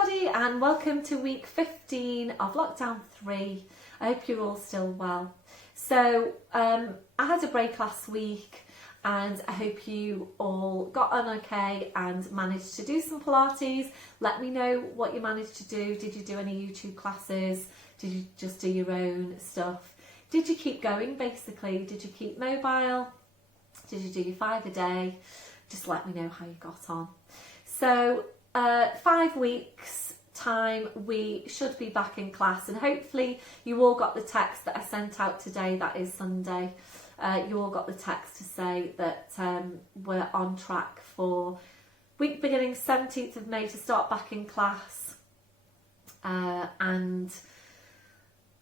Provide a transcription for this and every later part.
everybody and welcome to week 15 of lockdown 3. I hope you're all still well. So I had a break last week and I hope you all got on okay and managed to do some Pilates. Let me know what you managed to do. Did you do any YouTube classes? Did you just do your own stuff? Did you keep going basically? Did you keep mobile? Did you do your 5 a day? Just let me know how you got on. So 5 weeks time we should be back in class, and hopefully you all got the text that I sent out today, that is Sunday. You all got the text to say that we're on track for week beginning 17th of May to start back in class, and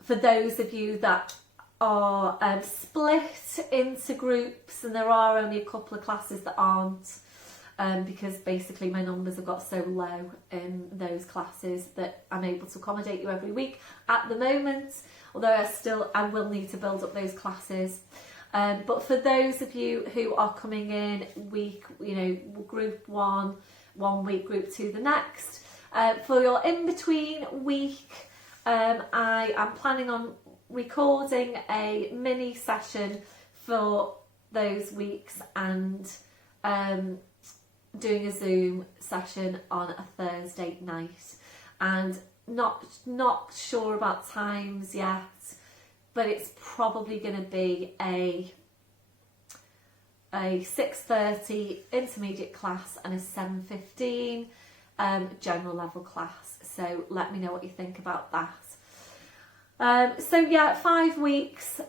for those of you that are split into groups, and there are only a couple of classes that aren't, because basically my numbers have got so low in those classes that I'm able to accommodate you every week at the moment, although I will need to build up those classes. But for those of you who are coming in week, group 1 week, group 2 the next, for your in-between week, I am planning on recording a mini session for those weeks and doing a Zoom session on a Thursday night, and not sure about times yet, but it's probably going to be a 6:30 intermediate class and a 7:15 general level class. So let me know what you think about that. So yeah, 5 weeks,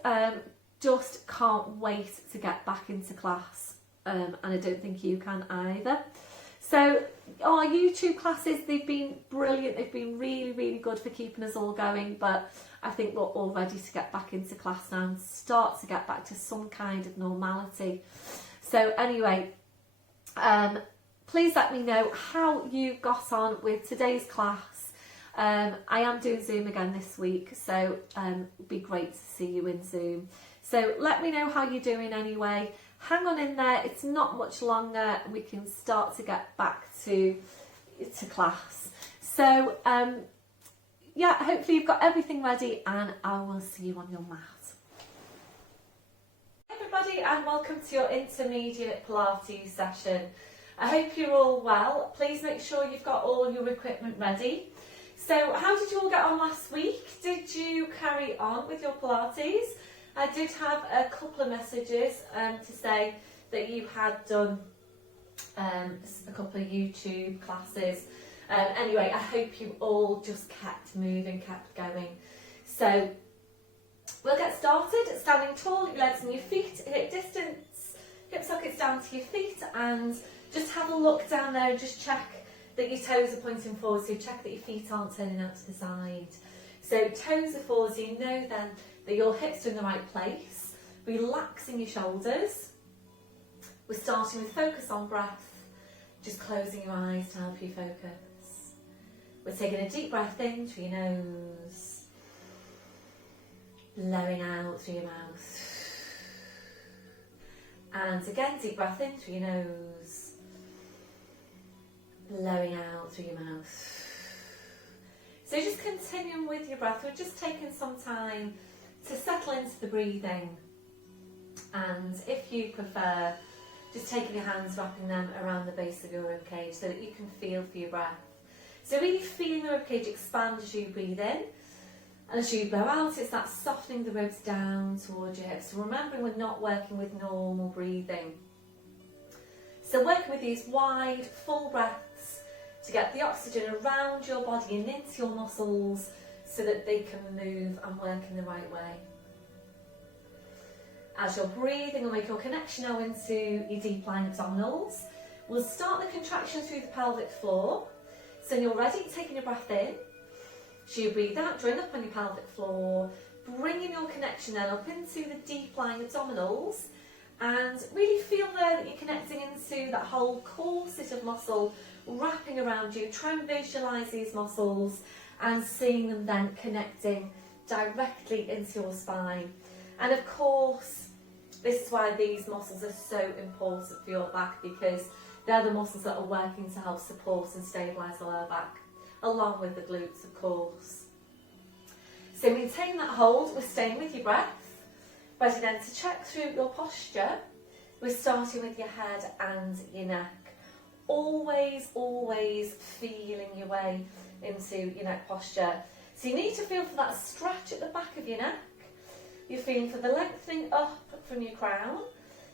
just can't wait to get back into class. And I don't think you can either. So our YouTube classes, they've been brilliant. They've been really, really good for keeping us all going. But I think we're all ready to get back into class now and start to get back to some kind of normality. So anyway, please let me know how you got on with today's class. I am doing Zoom again this week, so it'd be great to see you in Zoom. So let me know how you're doing anyway. Hang on in there, it's not much longer, we can start to get back to class. So yeah, hopefully you've got everything ready and I will see you on your mat. Hey everybody, and welcome to your intermediate Pilates session. I hope you're all well. Please make sure you've got all your equipment ready. So how did you all get on last week? Did you carry on with your Pilates? I did have a couple of messages to say that you had done a couple of YouTube classes. Anyway, I hope you all just kept moving, kept going. So we'll get started. Standing tall, your legs and your feet, hip distance, hip sockets down to your feet, and just have a look down there and just check that your toes are pointing forward. So check that your feet aren't turning out to the side. So toes are forward, so you know then that your hips are in the right place. Relaxing your shoulders. We're starting with focus on breath, just closing your eyes to help you focus. We're taking a deep breath in through your nose, blowing out through your mouth. And again, deep breath in through your nose, blowing out through your mouth. So just continuing with your breath. We're just taking some time to settle into the breathing, and if you prefer, just taking your hands, wrapping them around the base of your ribcage so that you can feel for your breath. So really feeling the ribcage expand as you breathe in, and as you blow out, it's that softening the ribs down towards your hips. So remembering we're not working with normal breathing. So working with these wide, full breaths to get the oxygen around your body and into your muscles so that they can move and work in the right way. As you're breathing, we'll make your connection now into your deep lying abdominals. We'll start the contraction through the pelvic floor. So when you're ready, taking your breath in. So you breathe out, drawing up on your pelvic floor, bringing your connection then up into the deep lying abdominals, and really feel there that you're connecting into that whole corset of muscle wrapping around you. Try and visualise these muscles and seeing them then connecting directly into your spine. And of course, this is why these muscles are so important for your back, because they're the muscles that are working to help support and stabilise the lower back. along with the glutes, of course. So maintain that hold. We're staying with your breath. Ready then to check through your posture. We're starting with your head and your neck. Always, always feeling your way into your neck posture. So you need to feel for that stretch at the back of your neck. You're feeling for the lengthening up from your crown.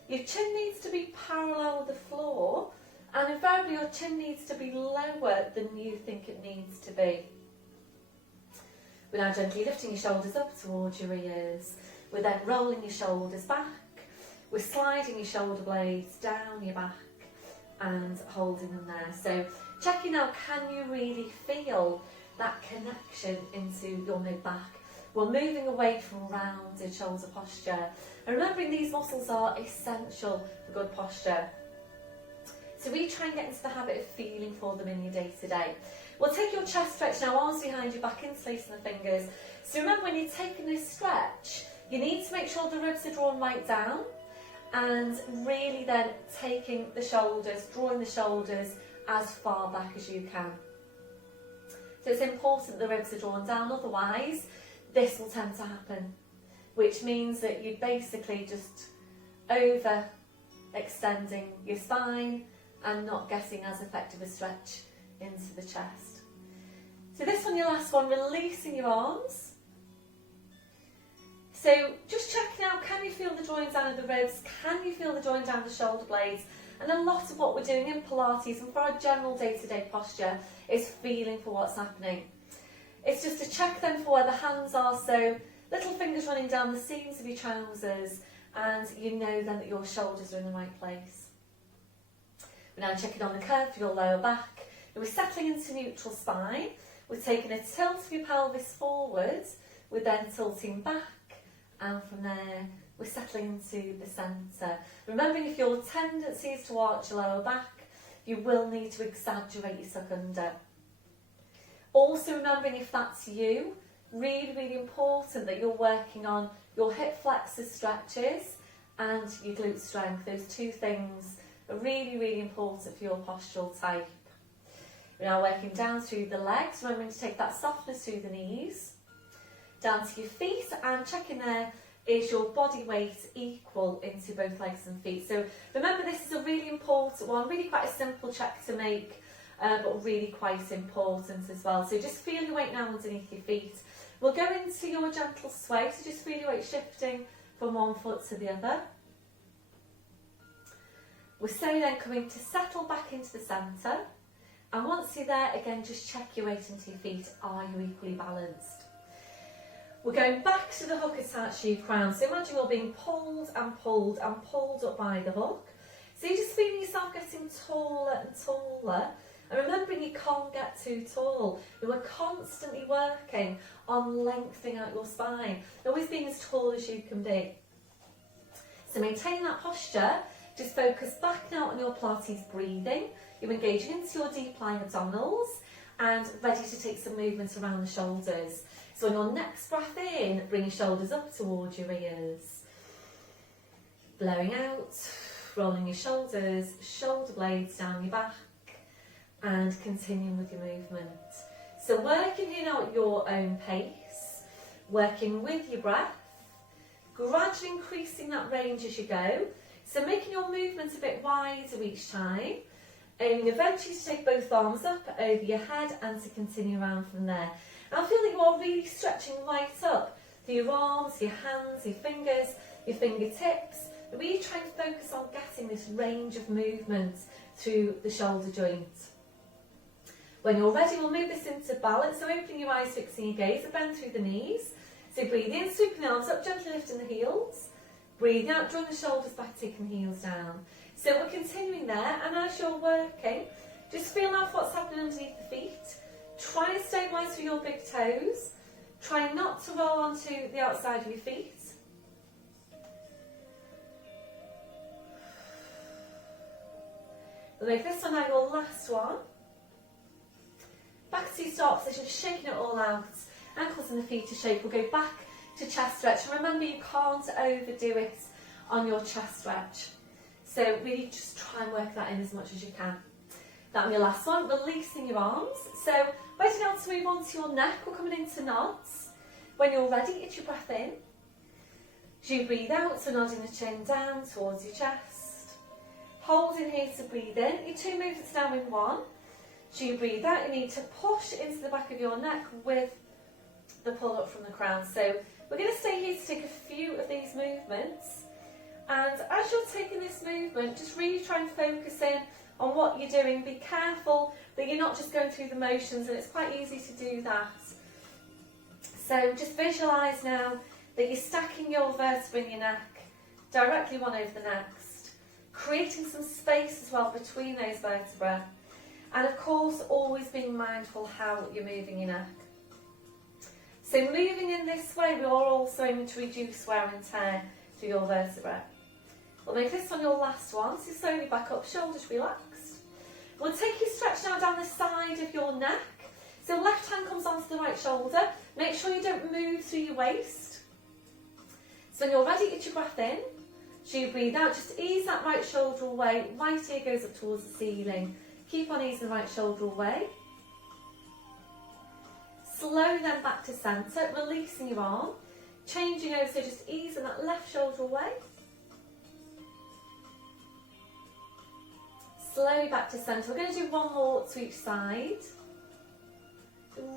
Your chin needs to be parallel with the floor, and invariably your chin needs to be lower than you think it needs to be. We're now gently lifting your shoulders up towards your ears. We're then rolling your shoulders back. We're sliding your shoulder blades down your back and holding them there. So checking out, can you really feel that connection into your mid-back? We're moving away from rounded shoulder posture. And remembering these muscles are essential for good posture. So really try and get into the habit of feeling for them in your day-to-day. We'll take your chest stretch now, arms behind your back, interlacing the fingers. So remember, when you're taking this stretch, you need to make sure the ribs are drawn right down, and really then taking the shoulders, drawing the shoulders as far back as you can. So it's important the ribs are drawn down, otherwise this will tend to happen, which means that you're basically just over extending your spine and not getting as effective a stretch into the chest. So this one, your last one, releasing your arms. So just checking out, can you feel the drawing down of the ribs? Can you feel the drawing down of the shoulder blades? And a lot of what we're doing in Pilates and for our general day-to-day posture is feeling for what's happening. It's just to check then for where the hands are, so little fingers running down the seams of your trousers, and you know then that your shoulders are in the right place. We're now checking on the curve for your lower back. And we're settling into neutral spine. We're taking a tilt of your pelvis forwards. We're then tilting back, and from there we're settling into the centre. Remembering, if your tendency is to arch your lower back, you will need to exaggerate your suck under. Also remembering, if that's you, really, really important that you're working on your hip flexor stretches and your glute strength. Those two things are really, really important for your postural type. We're now working down through the legs, remembering to take that softness through the knees, down to your feet, and checking there, is your body weight equal into both legs and feet. So remember, this is a really important one, really quite a simple check to make, but really quite important as well. So just feel your weight now underneath your feet. We'll go into your gentle sway, so just feel your weight shifting from one foot to the other. We're slowly then coming to settle back into the centre. And once you're there, again, just check your weight into your feet. Are you equally balanced? We're going back to the hook attached to your crown. So imagine you're being pulled and pulled and pulled up by the hook. So you're just feeling yourself getting taller and taller. And remembering, you can't get too tall. We're constantly working on lengthening out your spine, always being as tall as you can be. So maintain that posture. Just focus back now on your Pilates breathing. You're engaging into your deep lying abdominals and ready to take some movements around the shoulders. So on your next breath in, bring your shoulders up towards your ears. Blowing out, rolling your shoulders, shoulder blades down your back, and continuing with your movement. So working here now at your own pace, working with your breath, gradually increasing that range as you go. So making your movements a bit wider each time, aiming eventually to take both arms up over your head and to continue around from there. And I feel that you are really stretching right up through your arms, your hands, your fingers, your fingertips. And really try and focus on getting this range of movement through the shoulder joint. When you're ready, we'll move this into balance. So opening your eyes, fixing your gaze, and bend through the knees. So breathe in, sweeping the arms up, gently lifting the heels. Breathe out, drawing the shoulders back, taking the heels down. So we're continuing there, and as you're working, just feel out what's happening underneath the feet. Try and stabilise through your big toes. Try not to roll onto the outside of your feet. We'll make this one now your last one. Back to your start position, shaking it all out. Ankles and the feet are shake. We'll go back to chest stretch. And remember, you can't overdo it on your chest stretch. So really just try and work that in as much as you can. That'll be your last one, releasing your arms. So Ready now to move on to your neck. We're coming into nods. When you're ready, itch your breath in. As you breathe out, so nodding the chin down towards your chest. Hold in here to breathe in. Your 2 movements now in 1. As you breathe out, you need to push into the back of your neck with the pull up from the crown. So we're going to stay here to take a few of these movements. And as you're taking this movement, just really try and focus in on what you're doing. Be careful that you're not just going through the motions, and it's quite easy to do that. So just visualise now that you're stacking your vertebrae in your neck, directly one over the next, creating some space as well between those vertebrae. And of course, always being mindful how you're moving your neck. So moving in this way, we are also aiming to reduce wear and tear to your vertebrae. We'll make this one your last one, so slowly back up, shoulders relaxed. We'll take your stretch now down the side of your neck. So left hand comes onto the right shoulder. Make sure you don't move through your waist. So when you're ready, itch your breath in. As you breathe out, just ease that right shoulder away. Right ear goes up towards the ceiling. Keep on easing the right shoulder away. Slowly then back to centre, releasing your arm. Changing over, so just easing that left shoulder away. Slowly back to centre. We're going to do one more to each side.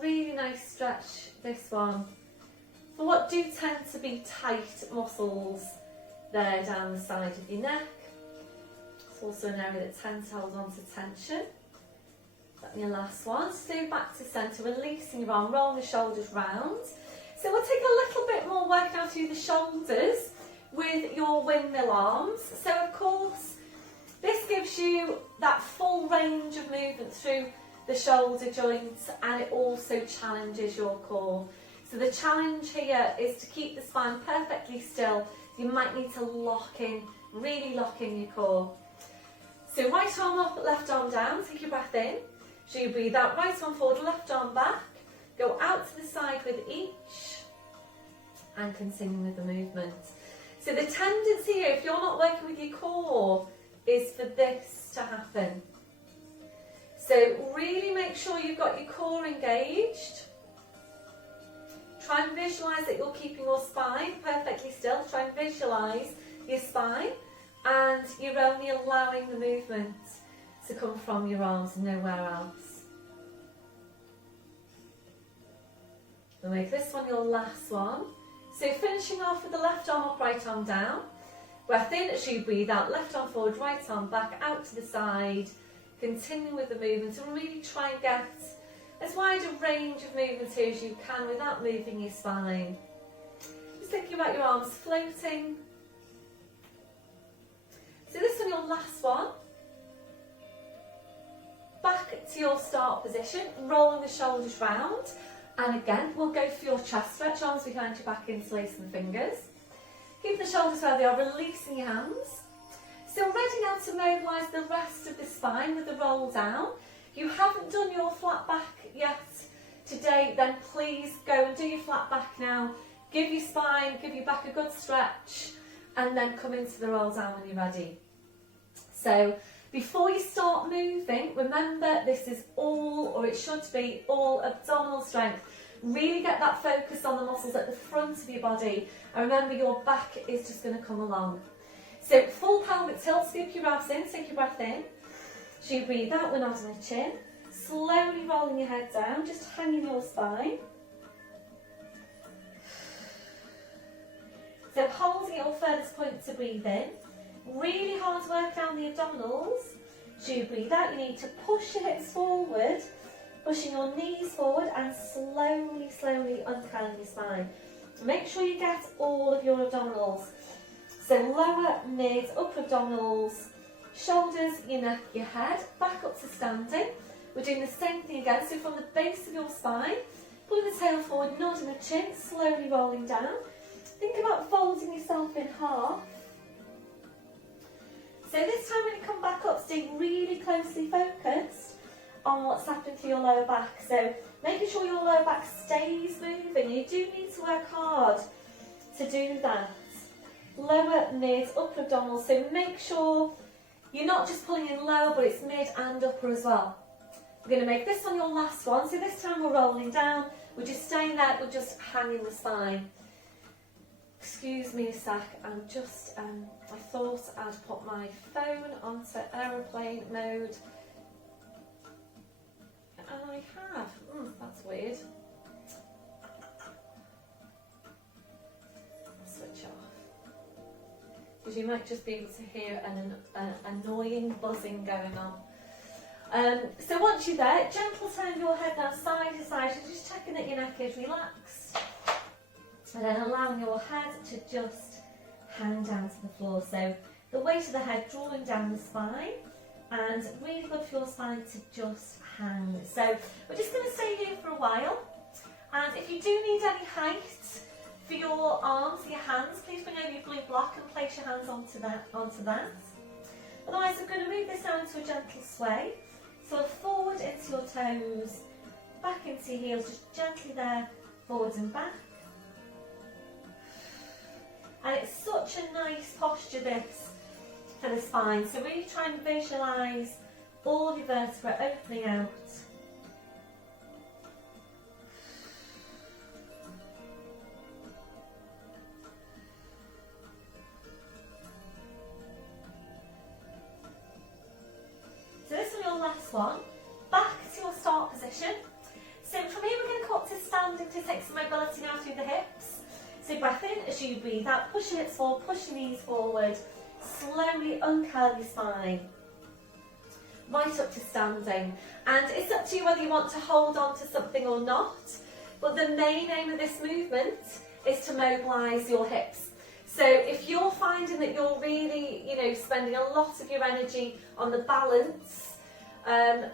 Really nice stretch, this one. For what do tend to be tight muscles there down the side of your neck. It's also an area that tends to hold on to tension. That's your last one. So back to centre, releasing your arm, rolling the shoulders round. So we'll take a little bit more work now through the shoulders with your windmill arms. So of course, this gives you that full range of movement through the shoulder joints, and it also challenges your core. So the challenge here is to keep the spine perfectly still. You might need to lock in, really lock in your core. So right arm up, left arm down, take your breath in. So you breathe out, right arm forward, left arm back. Go out to the side with each, and continue with the movement. So the tendency here, if you're not working with your core, is for this to happen. So really make sure you've got your core engaged. Try and visualise that you're keeping your spine perfectly still. Try and visualise your spine, and you're only allowing the movement to come from your arms and nowhere else. We'll make this one your last one. So finishing off with the left arm up, right arm down. Breath in as you breathe out, left arm forward, right arm back, out to the side. Continue with the movement and really try and get as wide a range of movement here as you can without moving your spine. Just thinking about your arms floating. So this one, your last one. Back to your start position, rolling the shoulders round. And again, we'll go for your chest stretch, arms behind your back, interlacing the fingers. Keep the shoulders where they are, releasing your hands. So ready now to mobilise the rest of the spine with the roll down. If you haven't done your flat back yet today, then please go and do your flat back now. Give your spine, give your back a good stretch, and then come into the roll down when you're ready. So before you start moving, remember this is all, or it should be, all abdominal strength. Really get that focus on the muscles at the front of your body, and remember your back is just going to come along. So full pelvic tilt, scoop your abs in, take your breath in. As you breathe out, we're nodding the chin. Slowly rolling your head down, just hanging your spine. So holding your furthest point to breathe in. Really hard work down the abdominals. As you breathe out, you need to push your hips forward, pushing your knees forward and slowly, slowly uncurling your spine. Make sure you get all of your abdominals. So lower, mid, upper abdominals, shoulders, your neck, your head, back up to standing. We're doing the same thing again. So from the base of your spine, pulling the tail forward, nodding the chin, slowly rolling down. Think about folding yourself in half. So this time when you come back up, stay really closely focused on what's happening to your lower back. So making sure your lower back stays moving. You do need to work hard to do that. Lower, mid, upper abdominals. So make sure you're not just pulling in lower, but it's mid and upper as well. We're going to make this one your last one. So this time we're rolling down. We're just staying there, we're just hanging the spine. Excuse me a sec, I'm just, I thought I'd put my phone onto aeroplane mode. And I have. That's weird. I'll switch off. Because you might just be able to hear an annoying buzzing going on. So once you're there, gentle turn your head now side to side. So just checking that your neck is relaxed. And then allowing your head to just hang down to the floor. So the weight of the head drawing down the spine, and really good for your spine to just hang. So we're just going to stay here for a while. And if you do need any height for your arms, your hands, please bring over your blue block and place your hands onto that. Otherwise, we're going to move this down to a gentle sway. So forward into your toes, back into your heels, just gently there, forwards and back. And it's such a nice posture, this, for the spine. So really try and visualise all your vertebrae opening out. So this is your last one. Back to your start position. So from here we're going to come up to standing to take some mobility now through the hips. So breath in as you breathe out, push your hips forward, push your knees forward, slowly uncurl your spine, right up to standing. And it's up to you whether you want to hold on to something or not, but the main aim of this movement is to mobilise your hips. So if you're finding that you're really, spending a lot of your energy on the balance,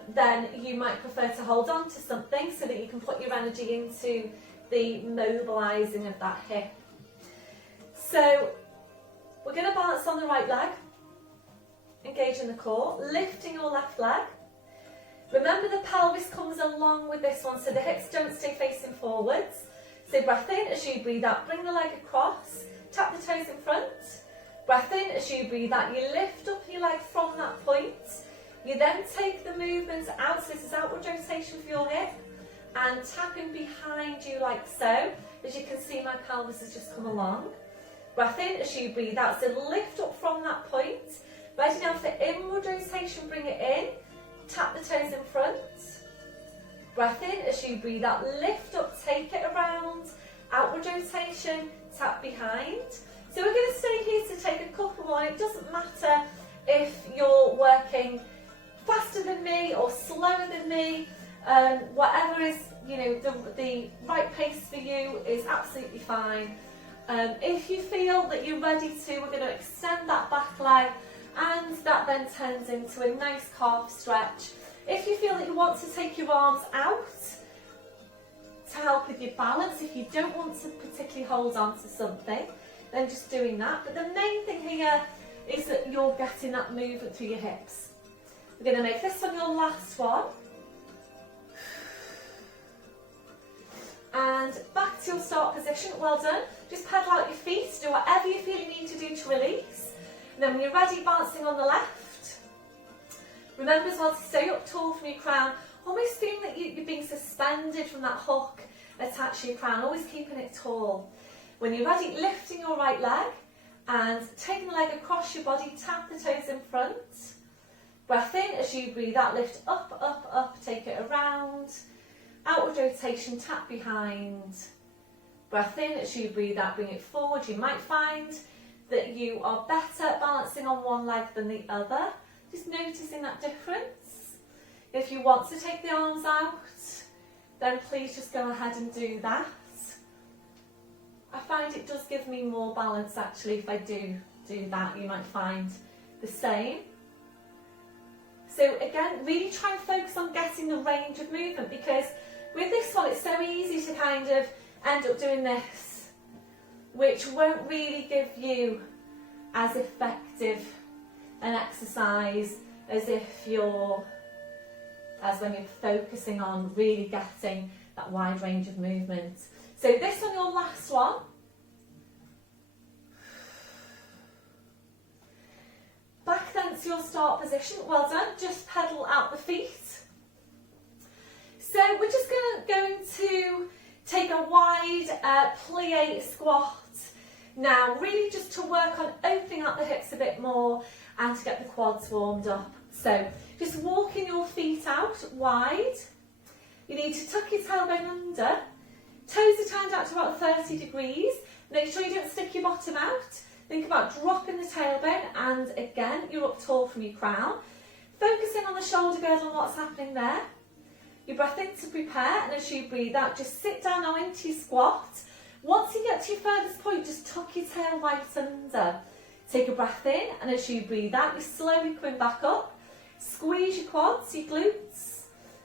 then you might prefer to hold on to something so that you can put your energy into the mobilising of that hip. So we're going to balance on the right leg, engaging the core, lifting your left leg. Remember the pelvis comes along with this one, so the hips don't stay facing forwards. So breath in as you breathe out, bring the leg across, tap the toes in front. Breath in as you breathe out, you lift up your leg from that point. You then take the movements out, so this is outward rotation for your hip, and tapping behind you like so. As you can see, my pelvis has just come along. Breath in as you breathe out, so lift up from that point. Ready now for inward rotation, bring it in, tap the toes in front. Breath in as you breathe out, lift up, take it around, outward rotation, tap behind. So we're going to stay here to take a couple more. It doesn't matter if you're working faster than me or slower than me. Whatever is, the right pace for you is absolutely fine. If you feel that you're ready to, we're going to extend that back leg, and that then turns into a nice calf stretch. If you feel that you want to take your arms out to help with your balance, if you don't want to particularly hold on to something, then just doing that. But the main thing here is that you're getting that movement through your hips. We're going to make this one your last one. And back to your start position, well done. Just pedal out your feet, do whatever you feel you need to do to release. And then when you're ready, balancing on the left. Remember as well to stay up tall from your crown, almost feeling that you're being suspended from that hook attached to your crown, always keeping it tall. When you're ready, lifting your right leg and taking the leg across your body, tap the toes in front. Breath in as you breathe out, lift up, up, up, take it around. Outward rotation, tap behind. Breath in as you breathe out, bring it forward. You might find that you are better balancing on one leg than the other. Just noticing that difference. If you want to take the arms out, then please just go ahead and do that. I find it does give me more balance actually if I do that. You might find the same. So again, really try and focus on getting the range of movement, because with this one it's so easy to kind of end up doing this, which won't really give you as effective an exercise as when you're focusing on really getting that wide range of movement. So this one, your last one. Back then to your start position, well done. Just pedal out the feet. So we're just going to take a wide plie squat now, really just to work on opening up the hips a bit more and to get the quads warmed up. So just walking your feet out wide. You need to tuck your tailbone under. Toes are turned out to about 30 degrees. Make sure you don't stick your bottom out. Think about dropping the tailbone, and again, you're up tall from your crown. Focusing on the shoulder girdle and what's happening there. You breath in to prepare, and as you breathe out, just sit down now into your squat. Once you get to your furthest point, just tuck your tail right under. Take a breath in, and as you breathe out, you're slowly coming back up. Squeeze your quads, your glutes.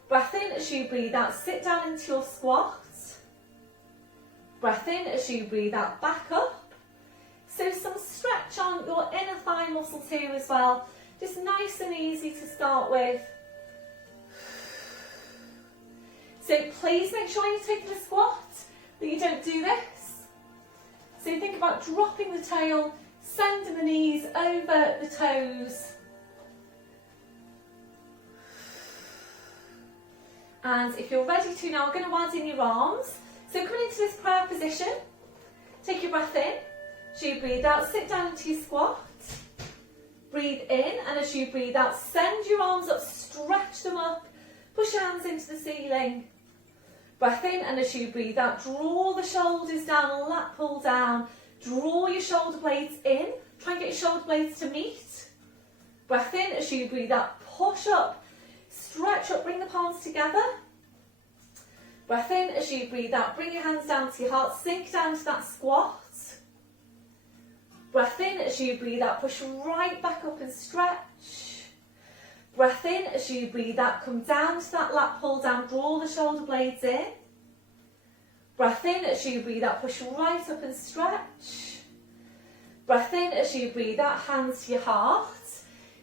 Breath in as you breathe out, sit down into your squat. Breath in as you breathe out, back up. So some stretch on your inner thigh muscles here as well. Just nice and easy to start with. So please make sure you're taking a squat that you don't do this. So you think about dropping the tail, sending the knees over the toes. And if you're ready to now, we're going to add in your arms. So coming into this prayer position, take your breath in. As you breathe out, sit down into your squat. Breathe in, and as you breathe out, send your arms up, stretch them up. Push your hands into the ceiling. Breath in, and as you breathe out, draw the shoulders down, lat pull down. Draw your shoulder blades in. Try and get your shoulder blades to meet. Breath in, as you breathe out, push up. Stretch up, bring the palms together. Breath in, as you breathe out, bring your hands down to your heart, sink down to that squat. Breath in, as you breathe out, push right back up and stretch. Breath in, as you breathe out, come down to that lat pull down, draw the shoulder blades in. Breath in, as you breathe out, push right up and stretch. Breath in, as you breathe out, hands to your heart.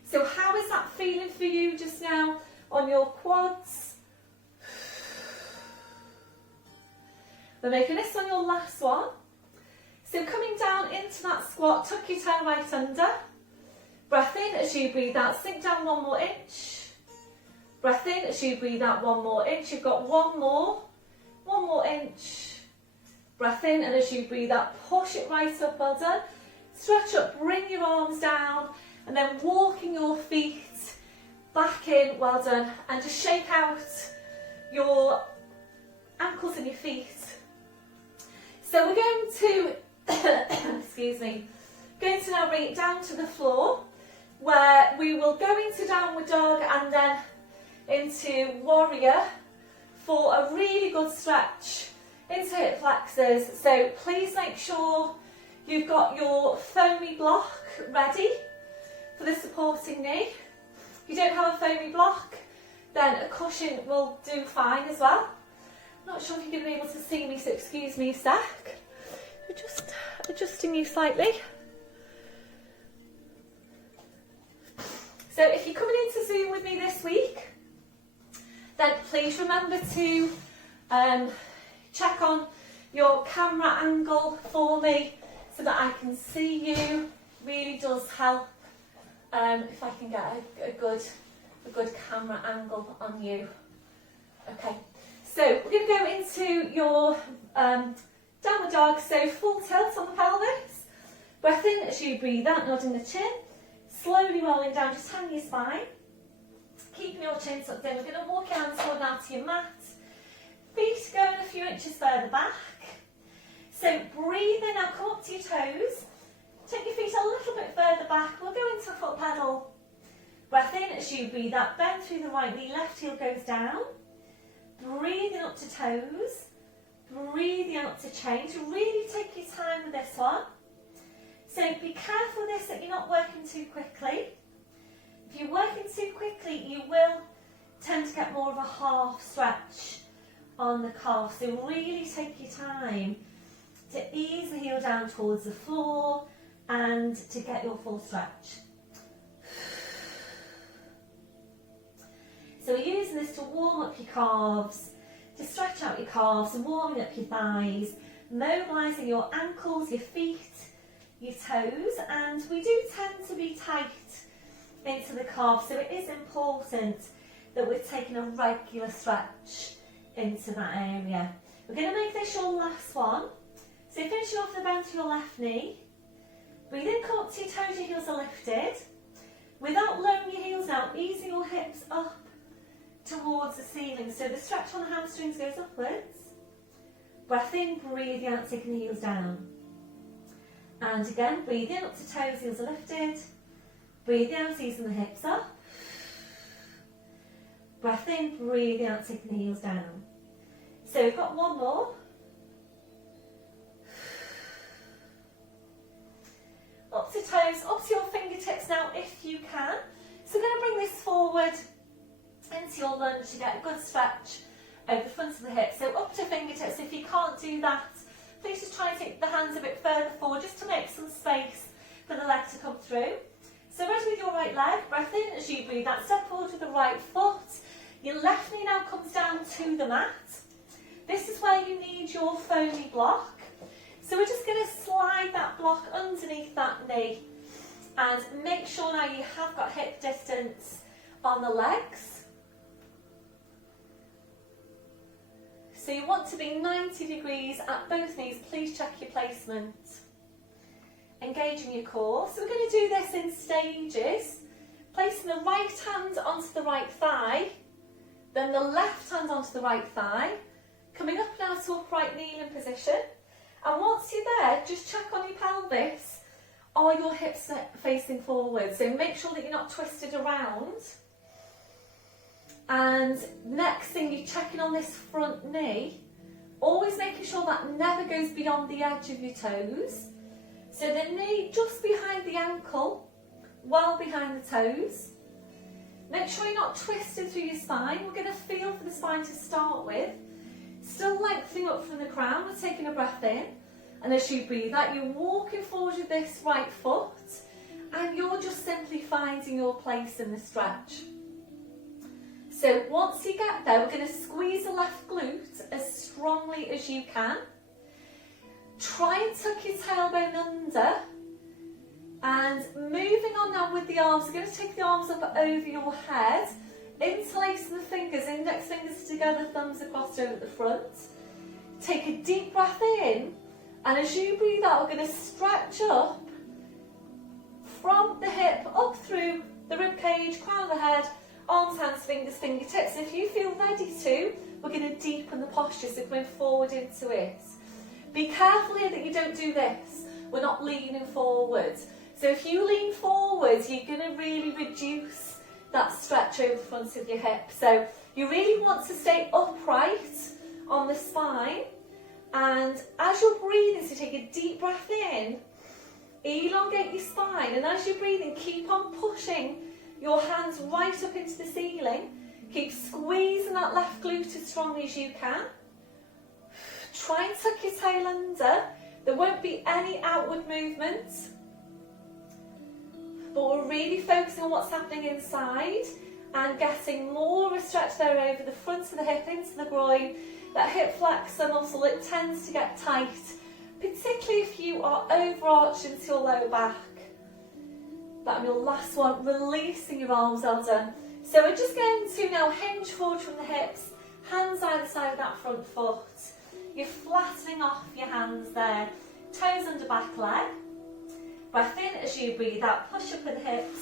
So how is that feeling for you just now on your quads? We're making this on your last one. So coming down into that squat, tuck your tail right under. Breath in as you breathe out, sink down 1 more inch. Breath in as you breathe out 1 more inch. You've got 1 more inch. Breath in, and as you breathe out, push it right up, well done. Stretch up, bring your arms down, and then walking your feet back in, well done. And just shake out your ankles and your feet. So we're going to, excuse me, going to now bring it down to the floor, where we will go into downward dog and then into warrior for a really good stretch into hip flexors. So please make sure you've got your foamy block ready for the supporting knee. If you don't have a foamy block, then a cushion will do fine as well. Not sure if you're going to be able to see me, so excuse me a sec. We're just adjusting you slightly. So if you're coming into Zoom with me this week, then please remember to check on your camera angle for me so that I can see you. Really does help if I can get a good camera angle on you. Okay. So we're going to go into your downward dog, so full tilt on the pelvis. Breath in as you breathe out, nodding the chin. Slowly rolling down, just hang your spine. Keeping your chin tucked in. We're going to walk your hands forward now to your mat. Feet going a few inches further back. So breathe in, now come up to your toes. Take your feet a little bit further back. We'll go into a foot pedal. Breath in as you breathe out, bend through the right knee, left heel goes down. Breathing up to toes, breathing out to change. Really take your time with this one. So be careful with this that you're not working too quickly. If you're working too quickly, you will tend to get more of a half stretch on the calf. So really take your time to ease the heel down towards the floor and to get your full stretch. So we're using this to warm up your calves, to stretch out your calves and warming up your thighs, mobilising your ankles, your feet, your toes, and we do tend to be tight into the calf, so it is important that we're taking a regular stretch into that area. We're going to make this your last one. So finishing off the bend to your left knee. Breathe in, come up to your toes, your heels are lifted. Without lowering your heels down, easing your hips up towards the ceiling. So the stretch on the hamstrings goes upwards. Breath in, breathe out, taking the heels down. And again, breathe in, up to toes, heels are lifted. Breathe out, easing the hips up. Breath in, breathe out, taking the heels down. So we've got one more. Up to toes, up to your fingertips now if you can. So we're going to bring this forward into your lunge to get a good stretch over the front of the hips. So up to fingertips. If you can't do that, please just try and take the hands a bit further forward just to make some space for the leg to come through. So ready with your right leg, breath in as you breathe out, step forward with the right foot. Your left knee now comes down to the mat. This is where you need your foamy block. So we're just going to slide that block underneath that knee and make sure now you have got hip distance on the legs. So you want to be 90 degrees at both knees. Please check your placement. Engaging your core. So we're going to do this in stages. Placing the right hand onto the right thigh, then the left hand onto the right thigh. Coming up now to upright kneeling position. And once you're there, just check on your pelvis. Are your hips facing forward? So make sure that you're not twisted around. And next thing, you're checking on this front knee. Always making sure that never goes beyond the edge of your toes. So the knee just behind the ankle, well behind the toes. Make sure you're not twisted through your spine. We're going to feel for the spine to start with. Still lengthening up from the crown. We're taking a breath in. And as you breathe out, you're walking forward with this right foot. And you're just simply finding your place in the stretch. So once you get there, we're going to squeeze the left glute as strongly as you can. Try and tuck your tailbone under. And moving on now with the arms, we're going to take the arms up over your head. Interlacing the fingers, index fingers together, thumbs across over the front. Take a deep breath in, and as you breathe out, we're going to stretch up from the hip, up through the rib cage, crown of the head, arms, hands, fingers, fingertips. If you feel ready to, we're going to deepen the posture, so coming forward into it. Be careful here that you don't do this. We're not leaning forward. So if you lean forward, you're going to really reduce that stretch over the front of your hip. So you really want to stay upright on the spine. And as you're breathing, so take a deep breath in, elongate your spine. And as you're breathing, keep on pushing your hands right up into the ceiling. Keep squeezing that left glute as strongly as you can. Try and tuck your tail under. There won't be any outward movement. But we're really focusing on what's happening inside and getting more of a stretch there over the front of the hip, into the groin. That hip flexor muscle, it tends to get tight, particularly if you are overarched into your lower back. That'll be your last one, releasing your arms, well done. So we're just going to now hinge forward from the hips, hands either side of that front foot. You're flattening off your hands there, toes under back leg. Breath in as you breathe out, push up with the hips,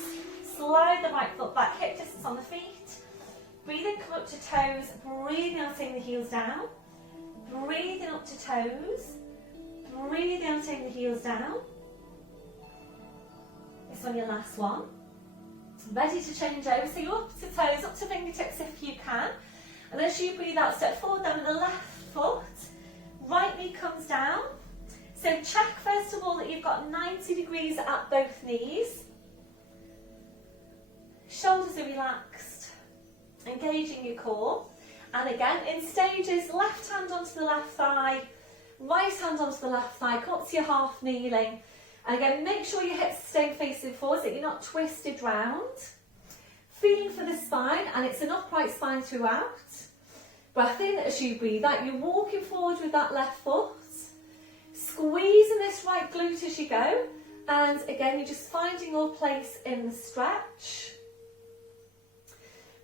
slide the right foot back, hip distance on the feet. Breathe in, come up to toes, breathing out, taking the heels down. Breathing up to toes, breathing out, taking the heels down. This one, your last one. Ready to change over, so you're up to toes, up to fingertips if you can. And as you breathe out, step forward down with the left foot, right knee comes down. So check first of all that you've got 90 degrees at both knees. Shoulders are relaxed, engaging your core. And again, in stages, left hand onto the left thigh, right hand onto the left thigh, come up to your half kneeling. And again, make sure your hips stay facing forward so that you're not twisted round. Feeling for the spine, and it's an upright spine throughout. Breath in as you breathe out. You're walking forward with that left foot. Squeezing this right glute as you go. And again, you're just finding your place in the stretch.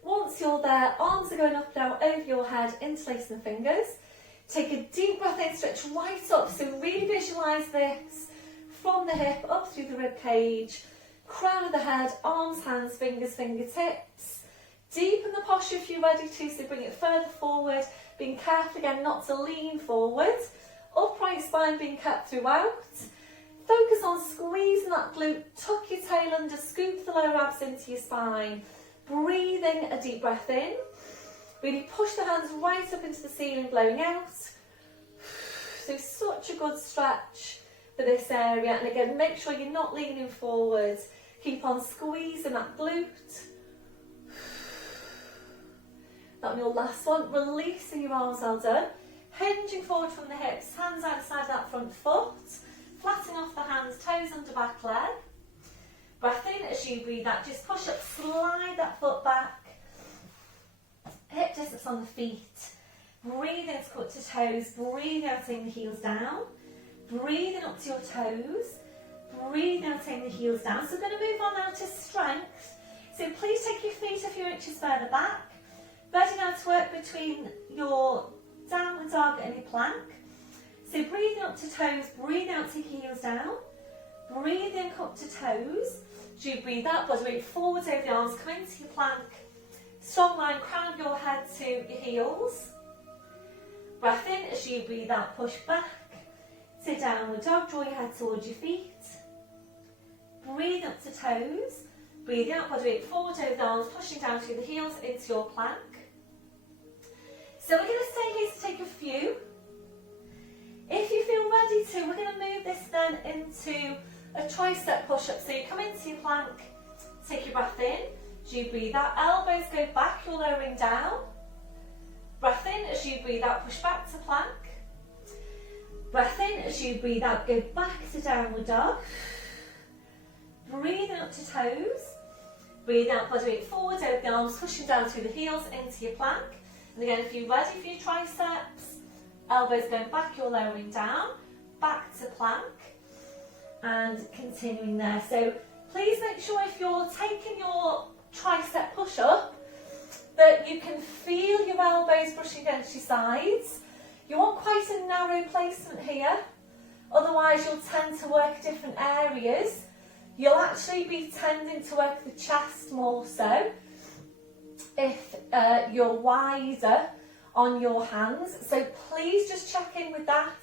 Once you're there, arms are going up now over your head, interlacing the fingers. Take a deep breath in, stretch right up. So really visualise this from the hip up through the rib cage, crown of the head, arms, hands, fingers, fingertips. Deepen the posture if you're ready to, so bring it further forward, being careful again not to lean forward. Upright spine being kept throughout. Focus on squeezing that glute, tuck your tail under, scoop the lower abs into your spine. Breathing a deep breath in. Really push the hands right up into the ceiling, blowing out. So such a good stretch for this area. And again, make sure you're not leaning forward. Keep on squeezing that glute. That'll be your last one. Releasing your arms, well done. Hinging forward from the hips, hands outside that front foot. Flattening off the hands, toes under back leg. Breath in as you breathe out. Just push up, slide that foot back. Hip distance on the feet. Breathe in to cut to toes. Breathe out, taking the heels down. Breathing up to your toes. Breathe out, taking the heels down. So we're going to move on now to strength. So please take your feet a few inches further back. Ready now to work between your downward dog and your plank. So breathing up to toes, breathe out, take your heels down. Breathe in, up to toes. As you breathe out, body weight forwards over the arms, come into your plank. Strong line, crown of your head to your heels. Breath in as you breathe out, push back. Sit downward dog, draw your head towards your feet. Breathe up to toes. Breathe out, body weight forward over the arms, pushing down through the heels into your plank. So we're going to stay here to take a few. If you feel ready to, we're going to move this then into a tricep push-up. So you come into your plank, take your breath in. As you breathe out, elbows go back, you're lowering down. Breath in, as you breathe out, push back to plank. Breath in, as you breathe out, go back to downward dog. Breathing up to toes. Breathe out, body weight forward over the arms, pushing down through the heels into your plank. And again, if you're ready for your triceps, elbows going back, you're lowering down, back to plank, and continuing there. So please make sure if you're taking your tricep push-up, that you can feel your elbows brushing against your sides. You want quite a narrow placement here, otherwise you'll tend to work different areas. You'll actually be tending to work the chest more so if you're wider on your hands. So please just check in with that.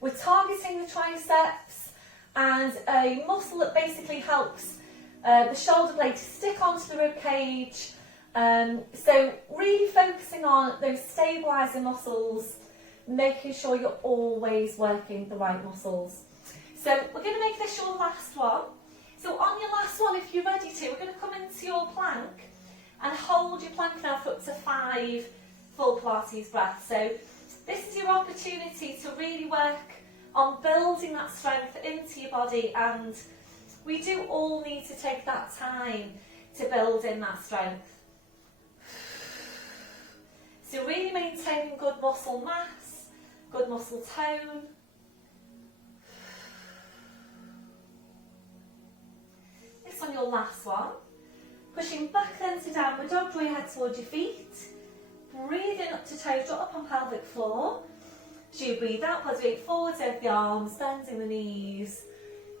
We're targeting the triceps and a muscle that basically helps the shoulder blade to stick onto the rib cage. So really focusing on those stabilising muscles, making sure you're always working the right muscles. So we're going to make this your last one. So on your last one, if you're ready to, we're going to come into your plank and hold your plank now for up to 5 full Pilates breaths. So this is your opportunity to really work on building that strength into your body, and we do all need to take that time to build in that strength. So really maintaining good muscle mass, good muscle tone. This on your last one. Pushing back then to downward dog, draw your head towards your feet. Breathing up to toes, drop up on pelvic floor. As you breathe out, body weight forwards over the arms, bending the knees,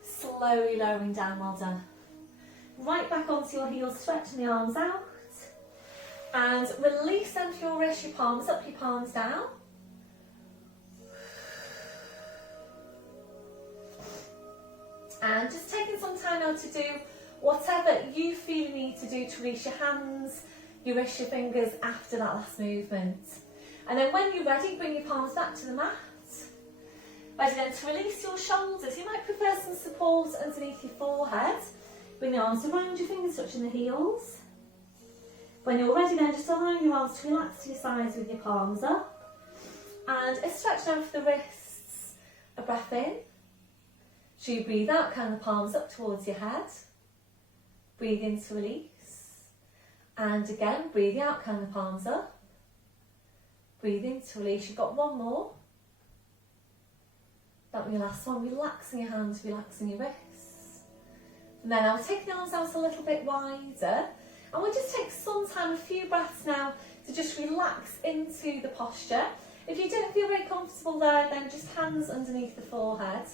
slowly lowering down, well done. Right back onto your heels, stretching the arms out. And release them to your wrists, your palms up, your palms down. And just taking some time now to do whatever you feel you need to do to release your hands, your wrists, your fingers after that last movement. And then when you're ready, bring your palms back to the mat. Ready then to release your shoulders. You might prefer some support underneath your forehead. Bring the arms around your fingers, touching the heels. When you're ready then, just allow your arms to relax to your sides with your palms up. And a stretch down for the wrists. A breath in. As you breathe out, kind of the palms up towards your head. Breathe in to release. And again, breathe out, kind of the palms up. Breathe in to release. You've got one more. That'll be your last one. Relaxing your hands, relaxing your wrists. And then I'll take the arms out a little bit wider. And we'll just take some time, a few breaths now, to just relax into the posture. If you don't feel very comfortable there, then just hands underneath the forehead.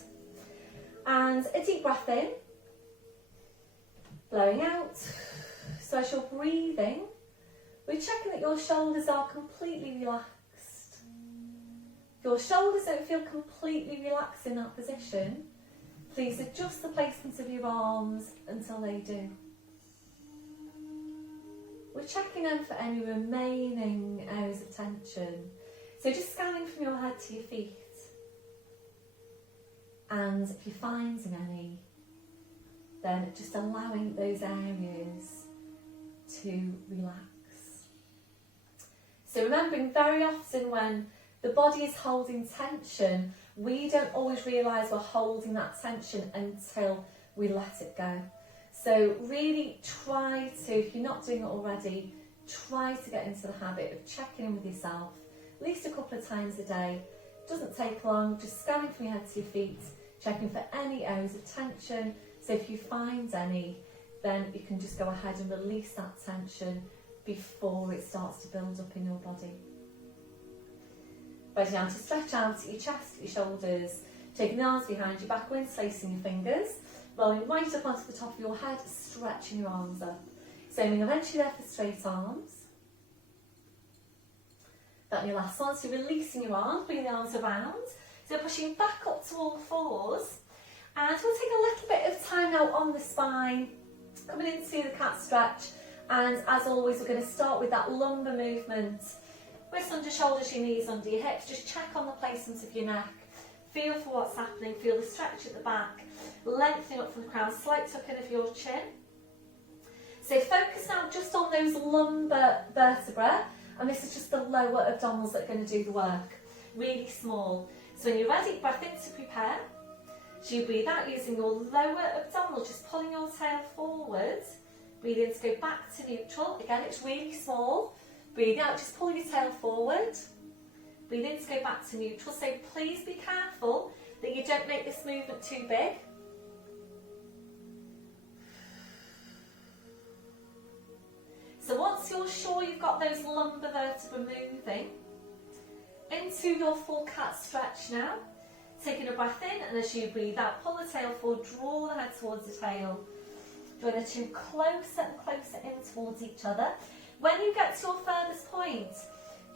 And a deep breath in, blowing out. So as you're breathing, we're checking that your shoulders are completely relaxed. If your shoulders don't feel completely relaxed in that position, please adjust the placement of your arms until they do. We're checking in for any remaining areas of tension. So just scanning from your head to your feet. And if you're finding any, then just allowing those areas to relax. So remembering, very often when the body is holding tension, we don't always realise we're holding that tension until we let it go. So really try to, if you're not doing it already, try to get into the habit of checking in with yourself at least a couple of times a day. It doesn't take long, just scanning from your head to your feet, checking for any areas of tension. So if you find any, then you can just go ahead and release that tension before it starts to build up in your body. Ready now to stretch out at your chest, your shoulders, taking the arms behind your back, interlacing your fingers, rolling right up onto the top of your head, stretching your arms up. So aiming eventually there for straight arms. That your last one, so releasing your arms, bringing the arms around. So pushing back up to all fours. And we'll take a little bit of time now on the spine, coming into the cat stretch. And as always, we're going to start with that lumbar movement. Wrists under shoulders, your knees under your hips. Just check on the placement of your neck. Feel for what's happening. Feel the stretch at the back. Lengthening up from the crown, slight tuck in of your chin. So focus now just on those lumbar vertebrae. And this is just the lower abdominals that are going to do the work. Really small. So when you're ready, breath in to prepare. So you breathe out using your lower abdominal, just pulling your tail forward. Breathe in to go back to neutral. Again, it's really small. Breathe out, just pull your tail forward. Breathe in to go back to neutral. So please be careful that you don't make this movement too big. So once you're sure you've got those lumbar vertebrae moving, into your full cat stretch now. Taking a breath in, and as you breathe out, pull the tail forward, draw the head towards the tail. Drawing the two closer and closer in towards each other. When you get to your furthest point,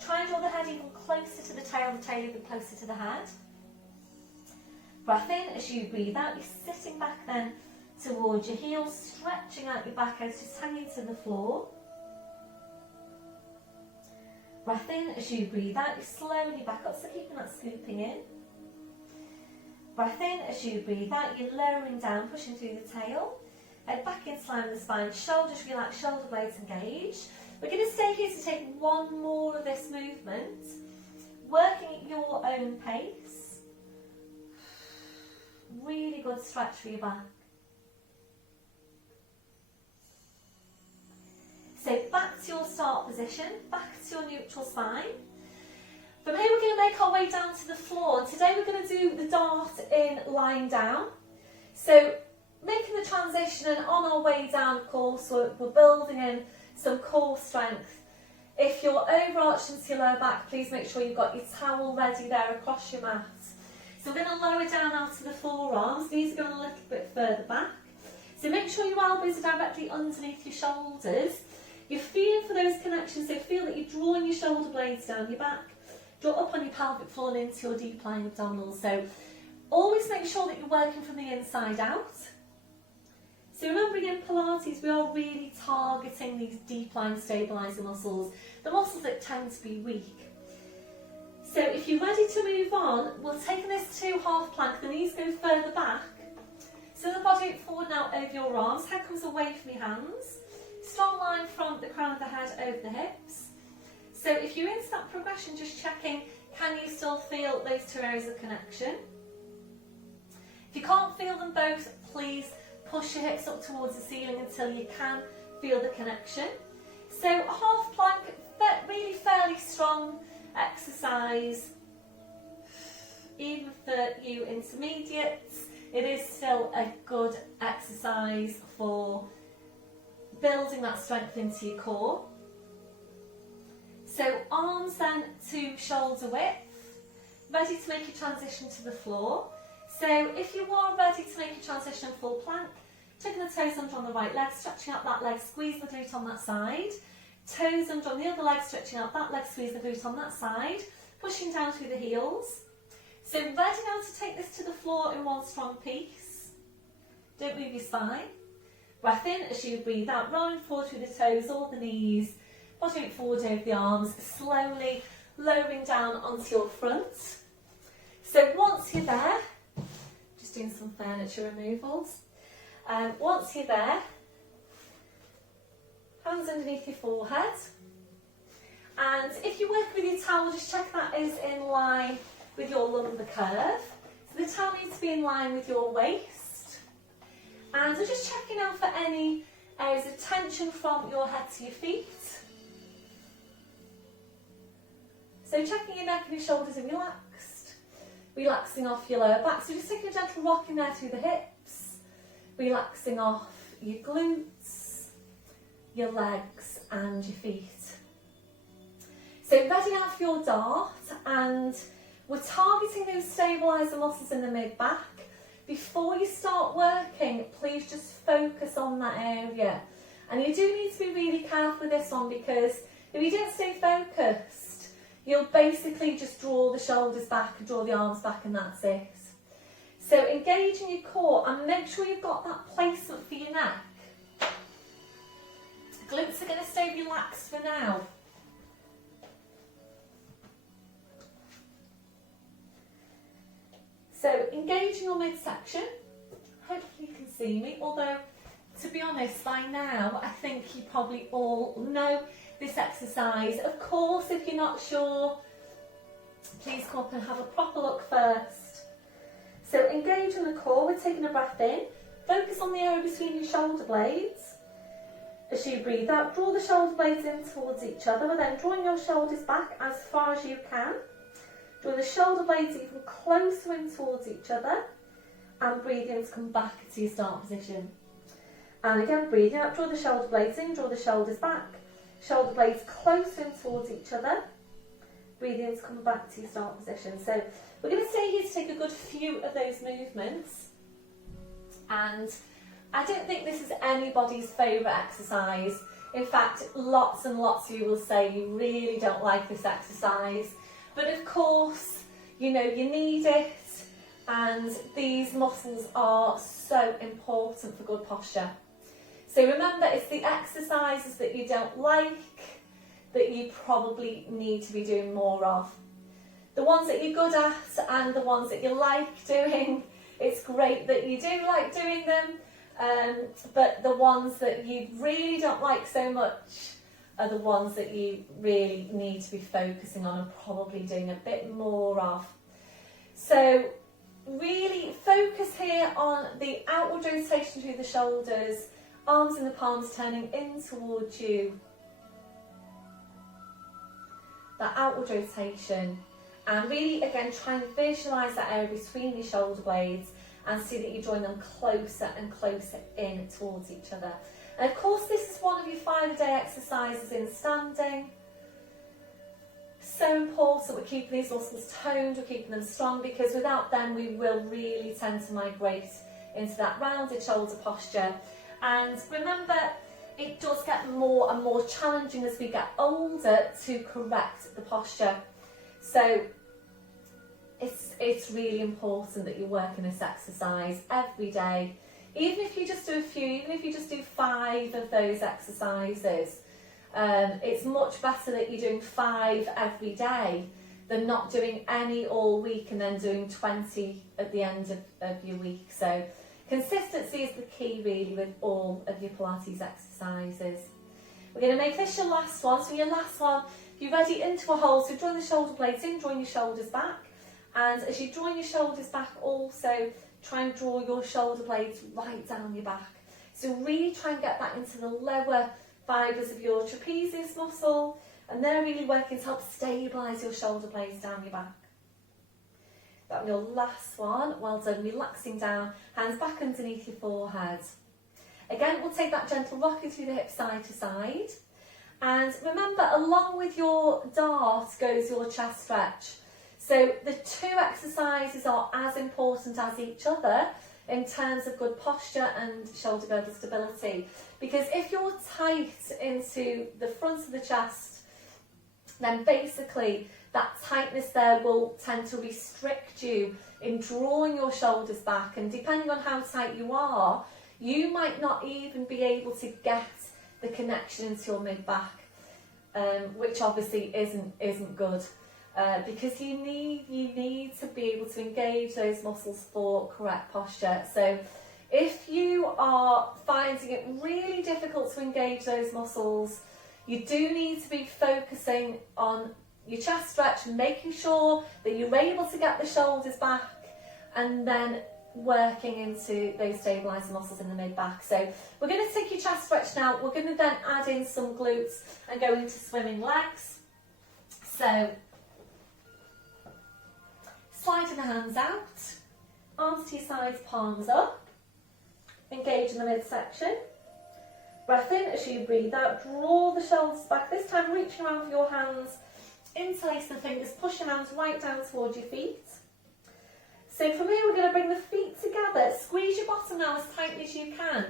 try and draw the head even closer to the tail even closer to the head. Breath in, as you breathe out, you're sitting back then towards your heels, stretching out your back out, just hanging to the floor. Breath in, as you breathe out, you slowly back up, so keeping that scooping in. Breath in, as you breathe out, you're lowering down, pushing through the tail. Head back in, sliding the spine, shoulders relax, shoulder blades engage. We're going to stay here to take one more of this movement, working at your own pace. Really good stretch for your back. So back to your start position, back to your neutral spine. From here we're going to make our way down to the floor. And today we're going to do the dart in lying down. So making the transition, and on our way down, of course, we're building in some core strength. If you're overarching to your lower back, please make sure you've got your towel ready there across your mat. So we're going to lower down out to the forearms. Knees are going a little bit further back. So make sure your elbows are directly underneath your shoulders. You're feeling for those connections, so feel that you're drawing your shoulder blades down your back. Draw up on your pelvic floor and into your deep lying abdominals. So always make sure that you're working from the inside out. So remembering in Pilates, we are really targeting these deep lying stabiliser muscles, the muscles that tend to be weak. So if you're ready to move on, we'll take this to half plank. The knees go further back. So the body forward now over your arms, head comes away from your hands. Strong line from the crown of the head over the hips. So if you're into that progression, just checking, can you still feel those two areas of connection? If you can't feel them both, please push your hips up towards the ceiling until you can feel the connection. So a half plank, really fairly strong exercise. Even for you intermediates, it is still a good exercise for building that strength into your core. So arms then to shoulder width, ready to make a transition to the floor. So if you are ready to make a transition full plank, tucking the toes under on the right leg, stretching out that leg, squeeze the glute on that side. Toes under on the other leg, stretching out that leg, squeeze the glute on that side, pushing down through the heels. So ready now to take this to the floor in one strong piece. Don't move your spine. Breath in as you breathe out, rolling forward through the toes or the knees, bottoming forward over the arms, slowly lowering down onto your front. So once you're there, just doing some furniture removals. Once you're there, hands underneath your forehead. And if you work with your towel, just check that is in line with your lumbar curve. So the towel needs to be in line with your waist. And we're just checking out for any areas of tension from your head to your feet. So checking your neck and your shoulders are relaxed. Relaxing off your lower back. So just taking a gentle rock in there through the hips. Relaxing off your glutes, your legs and your feet. So ready now for your dart, and we're targeting those stabiliser muscles in the mid-back. Before you start working, please just focus on that area. And you do need to be really careful with this one, because if you don't stay focused, you'll basically just draw the shoulders back and draw the arms back, and that's it. So engage in your core and make sure you've got that placement for your neck. Glutes are going to stay relaxed for now. So engage in your midsection. Hopefully you can see me, although to be honest, by now I think you probably all know this exercise. Of course, if you're not sure, please come up and have a proper look first. So engage in the core, we're taking a breath in, focus on the area between your shoulder blades. As you breathe out, draw the shoulder blades in towards each other. We're then drawing your shoulders back as far as you can. Draw the shoulder blades even closer in towards each other, and breathe in to come back to your start position. And again, breathing out, draw the shoulder blades in, draw the shoulders back, shoulder blades closer in towards each other, breathe in to come back to your start position. So we're going to stay here to take a good few of those movements, and I don't think this is anybody's favourite exercise. In fact, lots and lots of you will say you really don't like this exercise. But of course, you know, you need it, and these muscles are so important for good posture. So remember, it's the exercises that you don't like that you probably need to be doing more of. The ones that you're good at and the ones that you like doing, it's great that you do like doing them, but the ones that you really don't like so much are the ones that you really need to be focusing on and probably doing a bit more of. So really focus here on the outward rotation through the shoulders, arms in the palms turning in towards you. That outward rotation, and really again try and visualise that area between your shoulder blades and see that you're drawing them closer and closer in towards each other. And of course, this is one of your 5-a-day exercises in standing. So important we're keeping these muscles toned, we're keeping them strong, because without them we will really tend to migrate into that rounded shoulder posture. And remember, it does get more and more challenging as we get older to correct the posture. So it's really important that you're working this exercise every day. Even if you just do a few, even if you just do 5 of those exercises, it's much better that you're doing 5 every day than not doing any all week and then doing 20 at the end of your week. So consistency is the key really with all of your Pilates exercises. We're going to make this your last one. So your last one, you're ready into a hold. So drawing the shoulder blades in, drawing your shoulders back. And as you're drawing your shoulders back, also try and draw your shoulder blades right down your back. So really try and get that into the lower fibres of your trapezius muscle, and they're really working to help stabilise your shoulder blades down your back. That was your last one. Well done. Relaxing down, hands back underneath your forehead. Again, we'll take that gentle rocking through the hips side to side. And remember, along with your dart goes your chest stretch. So the two exercises are as important as each other in terms of good posture and shoulder girdle stability. Because if you're tight into the front of the chest, then basically that tightness there will tend to restrict you in drawing your shoulders back, and depending on how tight you are, you might not even be able to get the connection into your mid-back, which obviously isn't good, because you need to be able to engage those muscles for correct posture. So if you are finding it really difficult to engage those muscles, you do need to be focusing on your chest stretch, making sure that you're able to get the shoulders back, and then working into those stabilising muscles in the mid-back. So we're going to take your chest stretch now. We're going to then add in some glutes and go into swimming legs. So sliding the hands out, arms to your sides, palms up, engage in the midsection. Breath in as you breathe out, draw the shoulders back, this time reaching around with your hands, interlace the fingers, push your hands right down towards your feet. So from here we're going to bring the feet together, squeeze your bottom now as tightly as you can,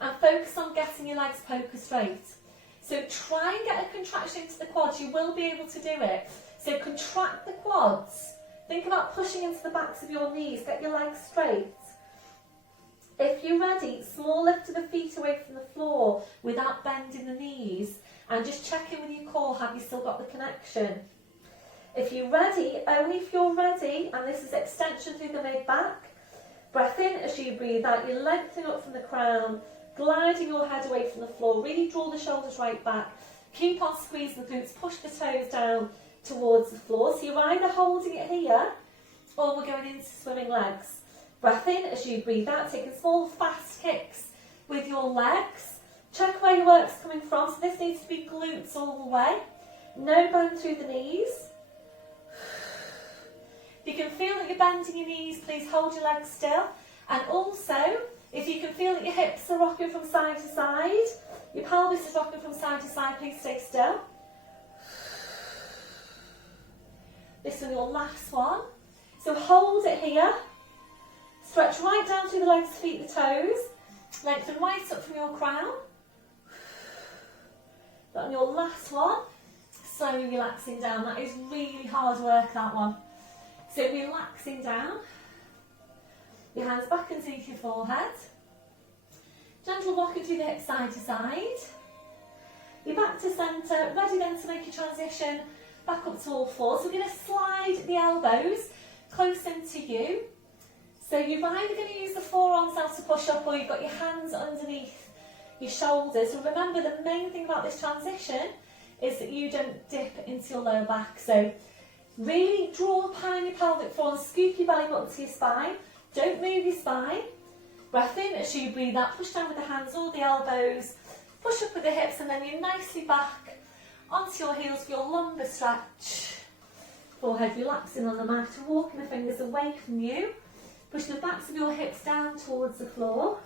and focus on getting your legs poker straight. So try and get a contraction into the quads, you will be able to do it. So contract the quads, think about pushing into the backs of your knees, get your legs straight. If you're ready, small lift of the feet away from the floor without bending the knees, and just check in with your core, have you still got the connection? If you're ready, only if you're ready, and this is extension through the mid-back, breath in as you breathe out, you're lengthening up from the crown, gliding your head away from the floor, really draw the shoulders right back, keep on squeezing the glutes, push the toes down towards the floor, so you're either holding it here, or we're going into swimming legs. Breath in as you breathe out, taking small fast kicks with your legs. Check where your work's coming from, so this needs to be glutes all the way. No bend through the knees. If you can feel that you're bending your knees, please hold your legs still. And also, if you can feel that your hips are rocking from side to side, your pelvis is rocking from side to side, please stay still. This is your last one. So hold it here. Stretch right down through the legs, feet, the toes. Lengthen right up from your crown. But on your last one, slowly relaxing down. That is really hard work, that one. So relaxing down. Your hands back underneath your forehead. Gentle rocking through the hips side to side. You're back to centre, ready then to make your transition back up to all fours. So we're going to slide the elbows close into you. So you're either going to use the forearms now to push up, or you've got your hands underneath your shoulders. So remember, the main thing about this transition is that you don't dip into your lower back. So really draw up behind your pelvic floor and scoop your belly button to your spine. Don't move your spine. Breath in as you breathe out. Push down with the hands or the elbows. Push up with the hips, and then you're nicely back onto your heels for your lumbar stretch. Forehead relaxing on the mat, walking the fingers away from you. Pushing the backs of your hips down towards the floor.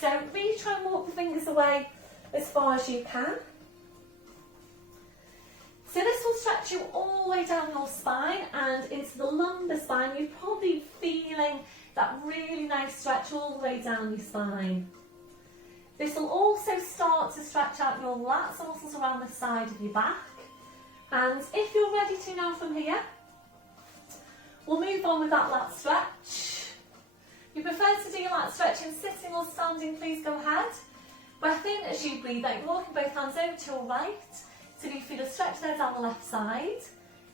So really try and walk the fingers away as far as you can. So this will stretch you all the way down your spine and into the lumbar spine. You're probably feeling that really nice stretch all the way down your spine. This will also start to stretch out your lats and muscles around the side of your back. And if you're ready to now from here, we'll move on with that lat stretch. If you prefer to do your lat stretching sitting or standing, please go ahead. Breath in as you breathe out, walking both hands over to your right. So you feel a stretch there down the left side.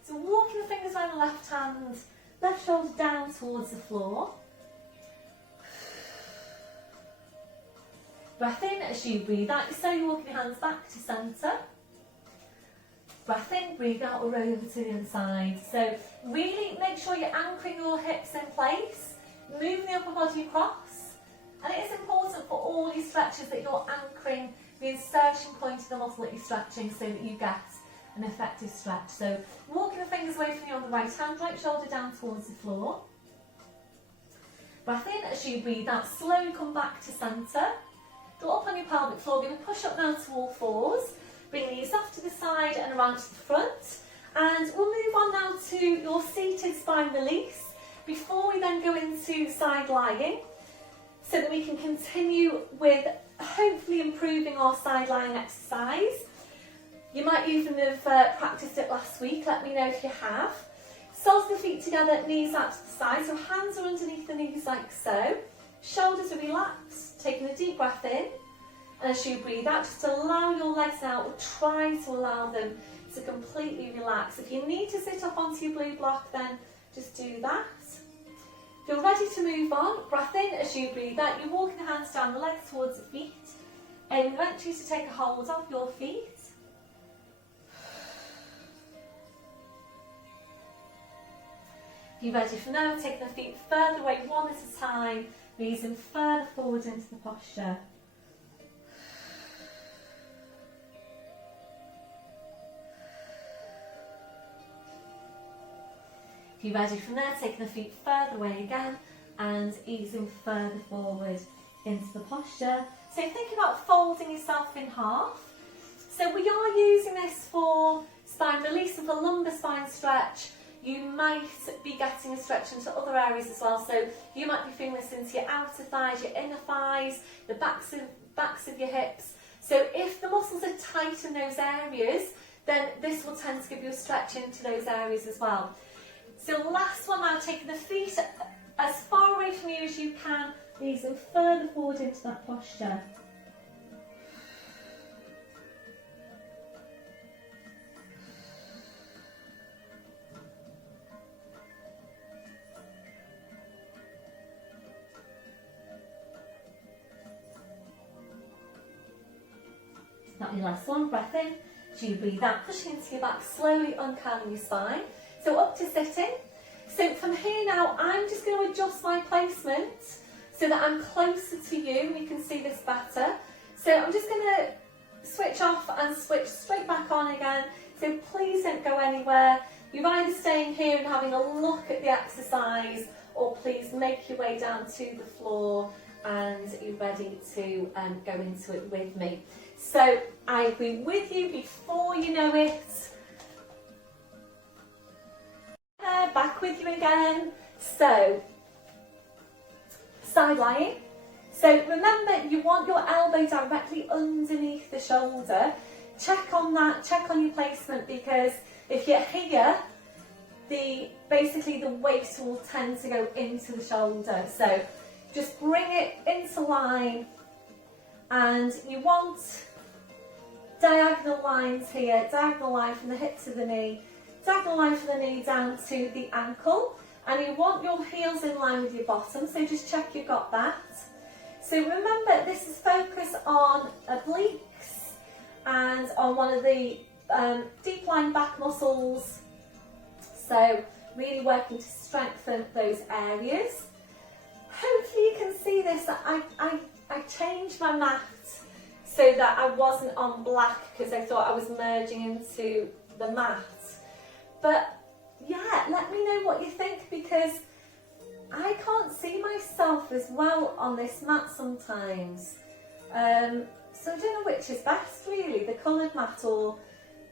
So walking the fingers around the left hand, left shoulder down towards the floor. Breath in as you breathe out, so you're walking your hands back to centre. Breath in, breathe out, we're over to the other side. So really make sure you're anchoring your hips in place, moving the upper body across. And it is important for all your stretches that you're anchoring the insertion point of the muscle that you're stretching so that you get an effective stretch. So walking the fingers away from you on the right hand, right shoulder down towards the floor. Breath in as you breathe out, slowly come back to centre. Go up on your pelvic floor, going to push up now to all fours. Bring these off to the side and around to the front. And we'll move on now to your seated spine release before we then go into side lying, so that we can continue with hopefully improving our side lying exercise. You might even have practiced it last week, let me know if you have. Soles of the feet together, knees out to the side, so hands are underneath the knees like so. Shoulders are relaxed, taking a deep breath in. And as you breathe out, just allow your legs now, or try to allow them to completely relax. If you need to sit up onto your blue block, then just do that. If you're ready to move on, breath in as you breathe out. You're walking the hands down the legs towards the feet. And we want you to take a hold of your feet. If you're ready for now, taking the feet further away one at a time, raising further forward into the posture. If you're ready from there, taking the feet further away again and easing further forward into the posture. So think about folding yourself in half. So we are using this for spine release and for lumbar spine stretch. You might be getting a stretch into other areas as well. So you might be feeling this into your outer thighs, your inner thighs, the backs of your hips. So if the muscles are tight in those areas, then this will tend to give you a stretch into those areas as well. So last one now, taking the feet as far away from you as you can, easing further forward into that posture. That'll be your last one, breath in, as you breathe out, pushing into your back, slowly uncurling your spine. So up to sitting. So from here now, I'm just going to adjust my placement so that I'm closer to you and you can see this better. So I'm just going to switch off and switch straight back on again. So please don't go anywhere. You're either staying here and having a look at the exercise, or please make your way down to the floor and you're ready to go into it with me. So I'll be with you before you know it. Back with you again. So side lying. So remember, you want your elbow directly underneath the shoulder. Check on that, check on your placement, because if you're here, basically the weight will tend to go into the shoulder. So just bring it into line, and you want diagonal lines here, diagonal line from the hip to the knee, diagonal line from the knee down to the ankle, and you want your heels in line with your bottom, so just check you've got that. So remember, this is focus on obliques and on one of the deep line back muscles, so really working to strengthen those areas. Hopefully you can see this. I changed my mat so that I wasn't on black because I thought I was merging into the mat. But yeah, let me know what you think, because I can't see myself as well on this mat sometimes. So I don't know which is best really, the coloured mat or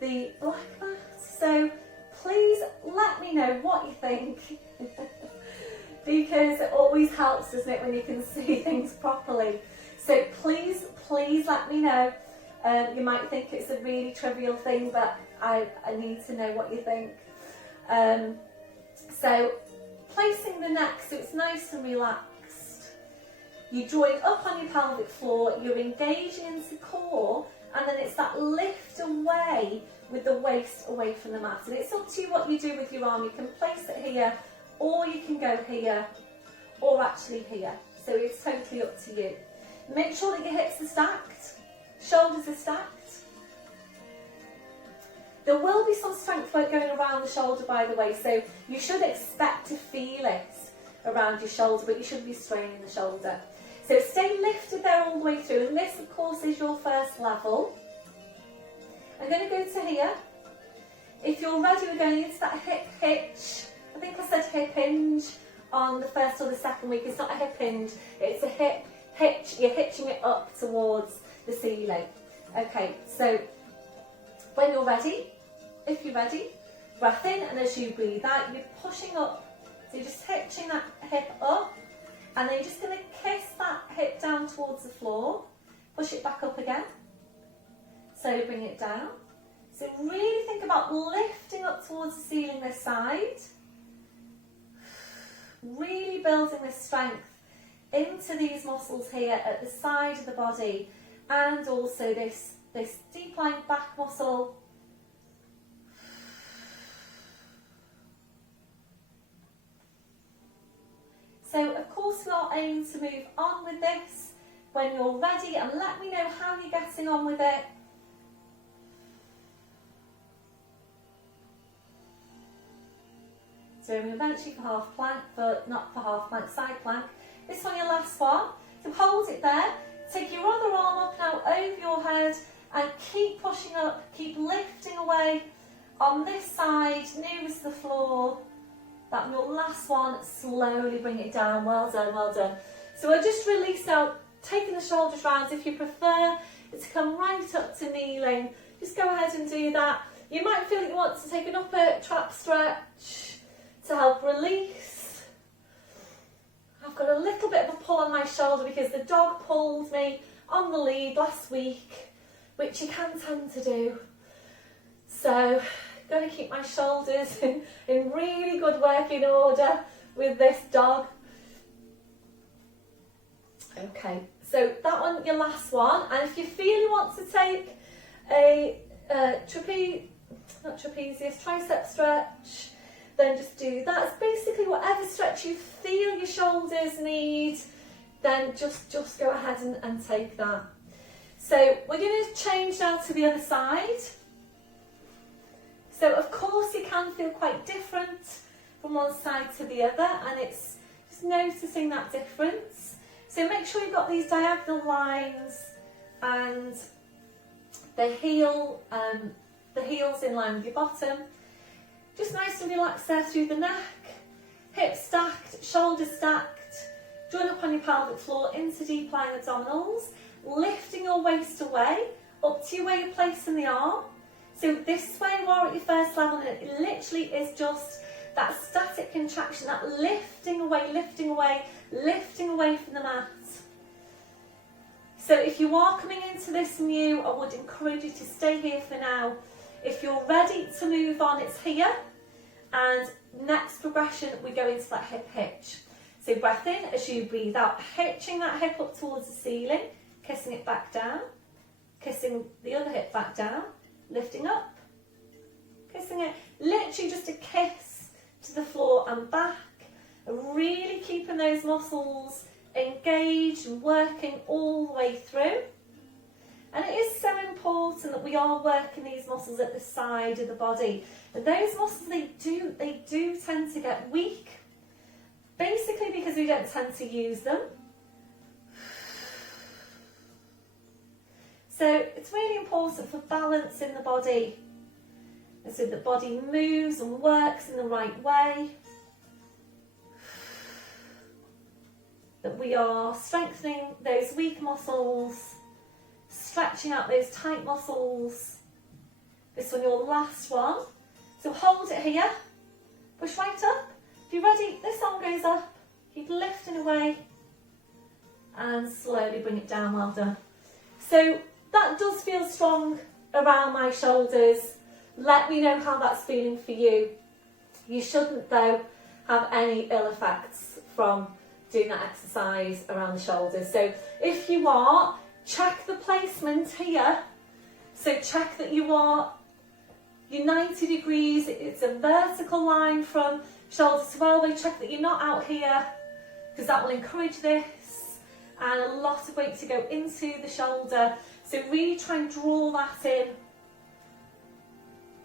the black mat. So please let me know what you think. Because it always helps, doesn't it, when you can see things properly. So please let me know. You might think it's a really trivial thing, but I need to know what you think. So placing the neck so it's nice and relaxed. You're drawing up on your pelvic floor, you're engaging into core, and then it's that lift away with the waist away from the mat. And it's up to you what you do with your arm. You can place it here, or you can go here, or actually here. So it's totally up to you. Make sure that your hips are stacked, shoulders are stacked. There will be some strength work going around the shoulder, by the way, so you should expect to feel it around your shoulder, but you shouldn't be straining the shoulder. So stay lifted there all the way through, and this of course is your first level. I'm going to go to here. If you're ready, we're going into that hip hitch. I think I said hip hinge. on the first or the second week. It's not a hip hinge, it's a hip hitch. You're hitching it up towards the ceiling. Okay, so when you're ready, if you're ready, breath in, and as you breathe out, you're pushing up. So you're just hitching that hip up, and then you're just going to kiss that hip down towards the floor. Push it back up again. Slowly bring it down. So really think about lifting up towards the ceiling this side. Really building this strength into these muscles here at the side of the body, and also this deep lying back muscle. So of course we are aiming to move on with this when you're ready, and let me know how you're getting on with it. So we're eventually for half plank, but not for half plank, side plank. This one, your last one. So hold it there. Take your other arm up now over your head and keep pushing up, keep lifting away on this side, nearest the floor. That your last one, slowly bring it down. Well done, well done. So I just released out, taking the shoulders round. If you prefer it to come right up to kneeling, just go ahead and do that. You might feel that you want to take an upper trap stretch to help release. I've got a little bit of a pull on my shoulder because the dog pulled me on the lead last week, which you can tend to do. So I'm going to keep my shoulders in really good working order with this dog. Okay, so that one, your last one. And if you feel you want to take a tricep stretch, then just do that. It's basically whatever stretch you feel your shoulders need, then just go ahead and take that. So we're going to change now to the other side. So of course you can feel quite different from one side to the other, and it's just noticing that difference. So make sure you've got these diagonal lines and the heels in line with your bottom. Just nice and relaxed there through the neck, hips stacked, shoulders stacked. Join up on your pelvic floor into deep lying abdominals, lifting your waist away, up to where you're placing the arm. So this way you are at your first level, and it literally is just that static contraction, that lifting away, lifting away, lifting away from the mat. So if you are coming into this new, I would encourage you to stay here for now. If you're ready to move on, it's here. And next progression, we go into that hip hitch. So breath in as you breathe out, hitching that hip up towards the ceiling, kissing it back down, kissing the other hip back down, lifting up, kissing it, literally just a kiss to the floor and back, really keeping those muscles engaged and working all the way through. And it is so important that we are working these muscles at the side of the body. And those muscles, they do tend to get weak, basically because we don't tend to use them. So it's really important for balance in the body, and so the body moves and works in the right way. That we are strengthening those weak muscles, stretching out those tight muscles. This one, your last one. So hold it here, push right up. If you're ready, this arm goes up, keep lifting away, and slowly bring it down. Well done. So that does feel strong around my shoulders. Let me know how that's feeling for you. You shouldn't, though, have any ill effects from doing that exercise around the shoulders. So if you are, check the placement here. So check that you're 90 degrees, it's a vertical line from shoulder to elbow. Check that you're not out here, because that will encourage this, and a lot of weight to go into the shoulder. So really try and draw that in,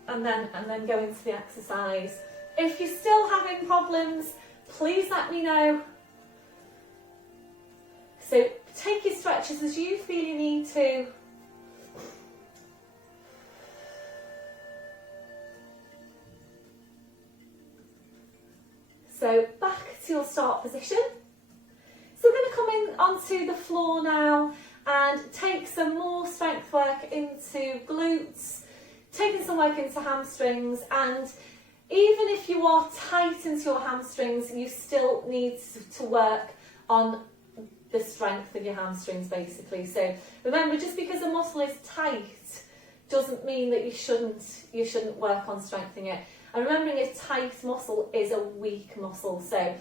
and then go into the exercise. If you're still having problems, please let me know. So take your stretches as you feel you need to. So back to your start position. So we're going to come in onto the floor now and take some more strength work into glutes, taking some work into hamstrings, and even if you are tight into your hamstrings, you still need to work on the strength of your hamstrings basically. So remember, just because a muscle is tight doesn't mean that you shouldn't work on strengthening it. And remembering a tight muscle is a weak muscle. So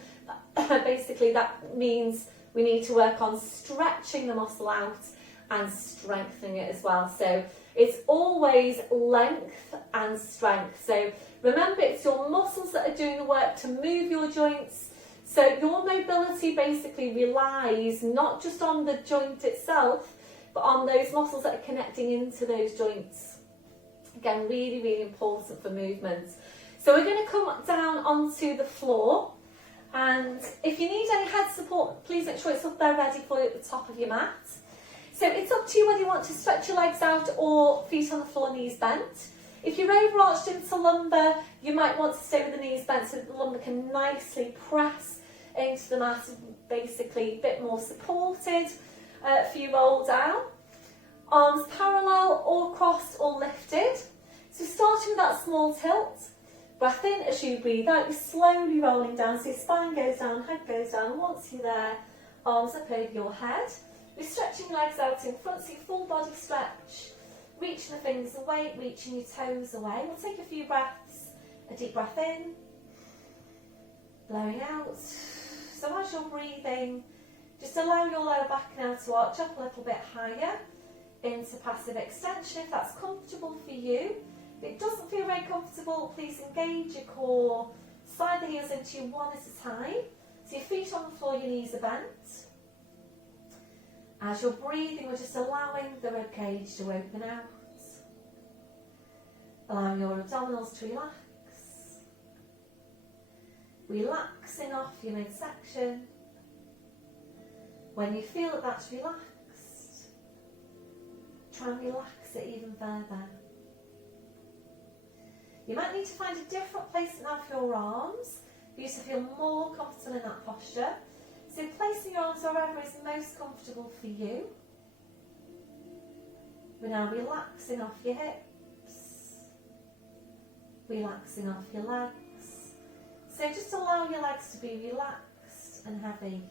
basically that means we need to work on stretching the muscle out and strengthening it as well. So it's always length and strength. So remember, it's your muscles that are doing the work to move your joints. So your mobility basically relies not just on the joint itself, but on those muscles that are connecting into those joints. Again, really, really important for movement. So we're going to come down onto the floor. And if you need any head support, please make sure it's up there ready for you at the top of your mat. So it's up to you whether you want to stretch your legs out or feet on the floor, knees bent. If you're overarched into lumbar, you might want to stay with the knees bent so that the lumbar can nicely press into the mat, basically a bit more supported for you roll down. Arms parallel or crossed or lifted. So starting with that small tilt, breath in as you breathe out, you're slowly rolling down, so your spine goes down, head goes down. Once you're there, arms up over your head. You're stretching your legs out in front, so your full body stretch, reaching the fingers away, reaching your toes away. We'll take a few breaths, a deep breath in, blowing out. So as you're breathing, just allow your lower back now to arch up a little bit higher into passive extension if that's comfortable for you. If it doesn't feel very comfortable, please engage your core, slide the heels into you one at a time. So your feet on the floor, your knees are bent. As you're breathing, we're just allowing the rib cage to open out. Allowing your abdominals to relax. Relaxing off your midsection. When you feel that that's relaxed, try and relax it even further. You might need to find a different place now for your arms for you to feel more comfortable in that posture. So placing your arms wherever is most comfortable for you. We're now relaxing off your hips, relaxing off your legs. So just allow your legs to be relaxed and heavy.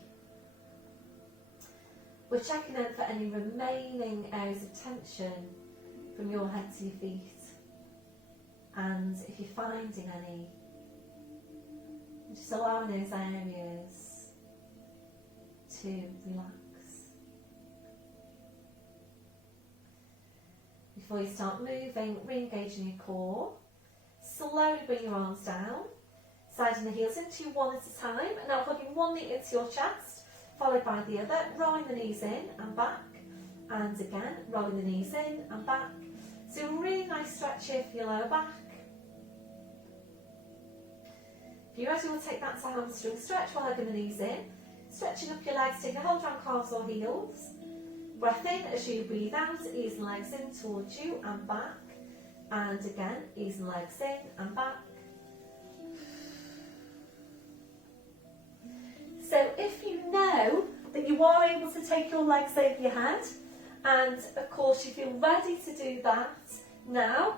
We're checking in for any remaining areas of tension from your head to your feet. And if you're finding any, just allowing those areas to relax. Before you start moving, re-engaging your core. Slowly bring your arms down, sliding the heels into you one at a time, and now hugging one knee into your chest, followed by the other, rolling the knees in and back, and again, rolling the knees in and back. So a really nice stretch here for your lower back. If you're ready, we'll take that to hamstring stretch while hugging the knees in, stretching up your legs, taking a hold around calves or heels. Breath in as you breathe out, easing legs in towards you and back, and again, easing legs in and back. So if you know that you are able to take your legs over your head, and of course you feel ready to do that now,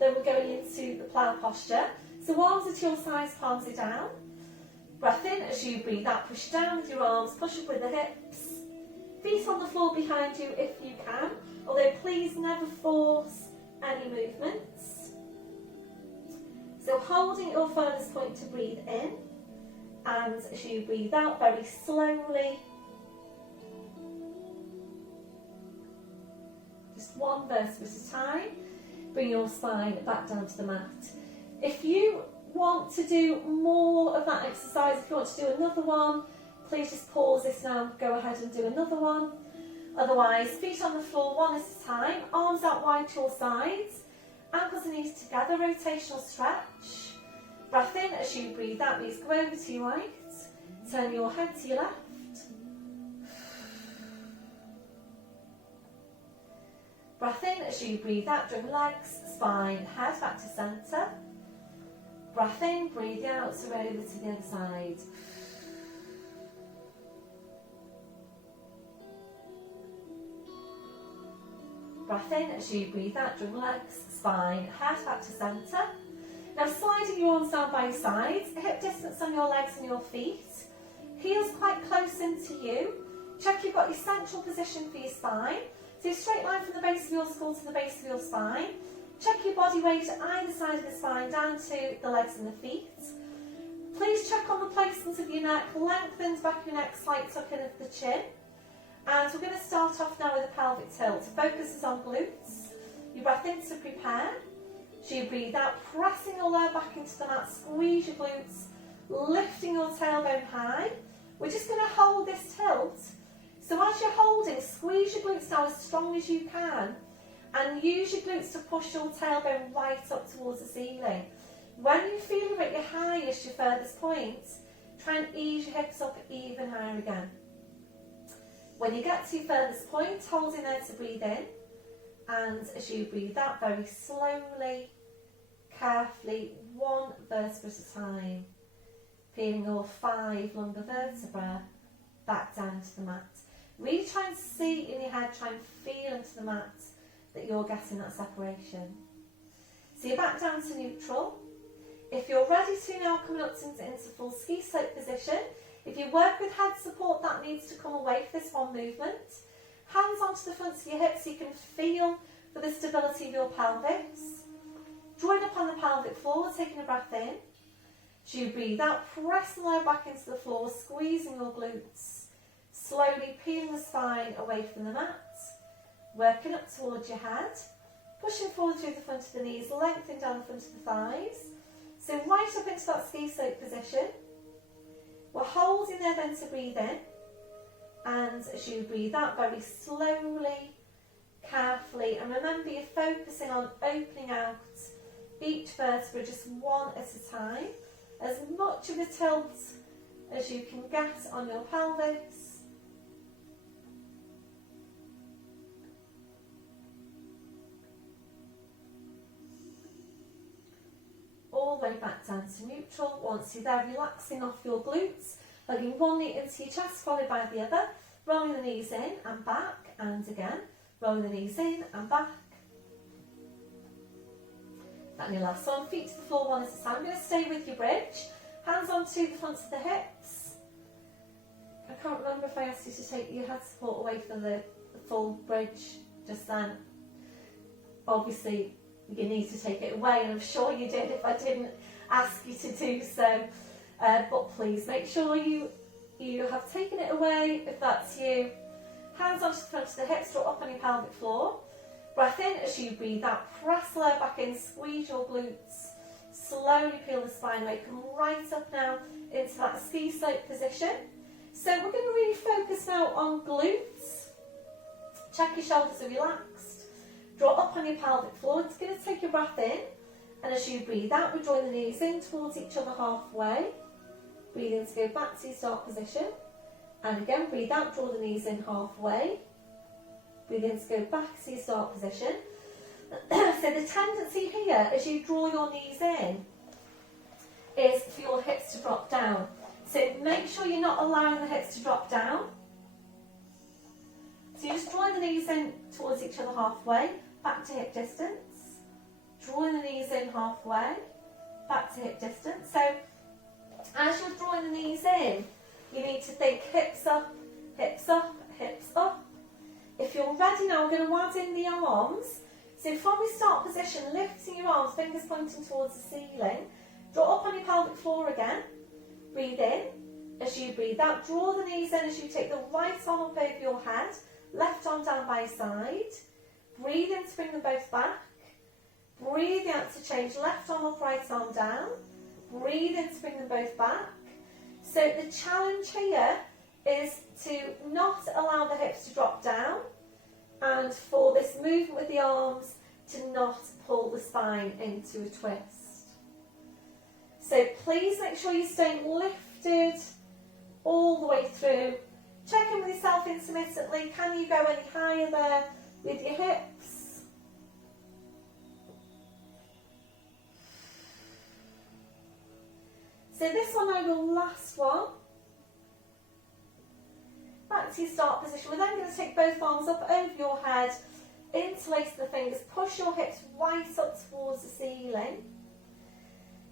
then we're going into the plough posture. So arms are to your sides, palms are down. Breath in as you breathe out, push down with your arms, push up with the hips. Feet on the floor behind you if you can, although please never force any movements. So holding your furthest point to breathe in, and as you breathe out very slowly, just one verse at a time, bring your spine back down to the mat. If you want to do more of that exercise, if you want to do another one, please just pause this now, go ahead and do another one. Otherwise, feet on the floor one at a time, arms out wide to your sides, ankles and knees together, rotational stretch. Breath in as you breathe out, knees go over to your right, turn your head to your left. Breath in as you breathe out, drag legs, spine, head back to centre. Breath in, breathe out, so over to the other side. Breath in as you breathe out, draw legs, spine, head back to centre. Now sliding your arms down by your sides, hip distance on your legs and your feet, heels quite close into you. Check you've got your central position for your spine. So straight line from the base of your skull to the base of your spine. Check your body weight at either side of the spine down to the legs and the feet. Please check on the placement of your neck, lengthen the back of your neck, slight tuck in of the chin. And we're going to start off now with a pelvic tilt. Focus is on glutes. You breath in to prepare. So you breathe out, pressing your lower back into the mat, squeeze your glutes, lifting your tailbone high. We're just going to hold this tilt. So as you're holding, squeeze your glutes now as strong as you can and use your glutes to push your tailbone right up towards the ceiling. When you feel you're at your highest, your furthest point, try and ease your hips up even higher again. When you get to your furthest point, hold in there to breathe in, and as you breathe out, very slowly, carefully, one vertebra at a time, feeling your 5 lumbar vertebrae back down to the mat. Really try and see in your head, try and feel into the mat that you're getting that separation. So you're back down to neutral. If you're ready to now, coming up into full ski slope position. If you work with head support, that needs to come away for this one movement. Hands onto the fronts of your hips so you can feel for the stability of your pelvis. Drawing up on the pelvic floor, taking a breath in. As you breathe out, press the lower back into the floor, squeezing your glutes. Slowly peeling the spine away from the mat. Working up towards your head. Pushing forward through the front of the knees, lengthening down the front of the thighs. So right up into that ski slope position. We're holding there then to breathe in. And as you breathe out, very slowly, carefully, and remember you're focusing on opening out each vertebra just one at a time. As much of a tilt as you can get on your pelvis. All the way back down to neutral. Once you're there, relaxing off your glutes, lugging one knee into your chest, followed by the other, rolling the knees in and back, and again, rolling the knees in and back. And your last one, feet to the floor one at a time. I'm going to stay with your bridge, hands onto the fronts of the hips. I can't remember if I asked you to take your head support away from the full bridge just then. Obviously, you need to take it away, and I'm sure you did if I didn't ask you to do so. But please make sure you have taken it away if that's you. Hands onto the front of the hips, draw up on your pelvic floor. Breath in as you breathe out, press the lower back in, squeeze your glutes. Slowly peel the spine away, come right up now into that ski slope position. So we're going to really focus now on glutes. Check your shoulders are relaxed. Draw up on your pelvic floor. It's going to take your breath in, and as you breathe out, we draw the knees in towards each other halfway. Breathe in to go back to your start position, and again breathe out, draw the knees in halfway. Breathe in to go back to your start position. So the tendency here, as you draw your knees in, is for your hips to drop down. So make sure you're not allowing the hips to drop down. So you're just drawing the knees in towards each other halfway, back to hip distance. Drawing the knees in halfway, back to hip distance. So as you're drawing the knees in, you need to think hips up, hips up, hips up. If you're ready now, we're going to add in the arms. So from your start position, lifting your arms, fingers pointing towards the ceiling. Draw up on your pelvic floor again. Breathe in. As you breathe out, draw the knees in as you take the right arm up over your head, left arm down by your side. Breathe in to bring them both back. Breathe out to change left arm up, right arm down. Breathe in to bring them both back. So the challenge here is to not allow the hips to drop down, and for this movement with the arms to not pull the spine into a twist. So please make sure you're staying lifted all the way through. Check in with yourself intermittently. Can you go any higher there with your hips? So this one now, your last one. Back to your start position. We're then going to take both arms up over your head, Interlace the fingers, push your hips right up towards the ceiling.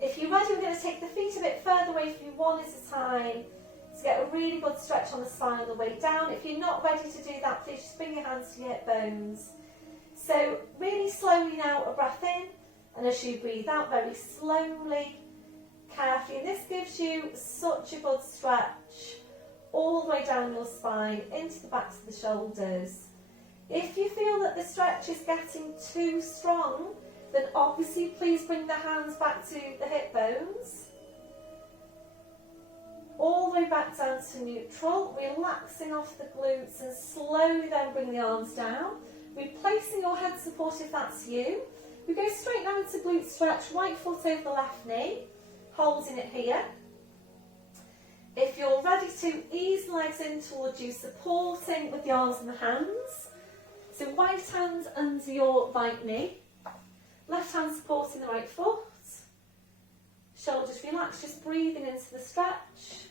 If you're ready, we're going to take the feet a bit further away from you, one at a time, to get a really good stretch on the spine on the way down. If you're not ready to do that, please just bring your hands to your hip bones. So really slowly now, a breath in, and as you breathe out, very slowly, carefully. And this gives you such a good stretch all the way down your spine, into the backs of the shoulders. If you feel that the stretch is getting too strong, then obviously please bring the hands back to the hip bones. All the way back down to neutral, relaxing off the glutes, and slowly then bring the arms down. Replacing your head support if that's you. We go straight now into glute stretch, right foot over the left knee, holding it here. If you're ready to, ease the legs in towards you, supporting with the arms and the hands. So right hand under your right knee, left hand supporting the right foot. Shoulders relaxed, just breathing into the stretch.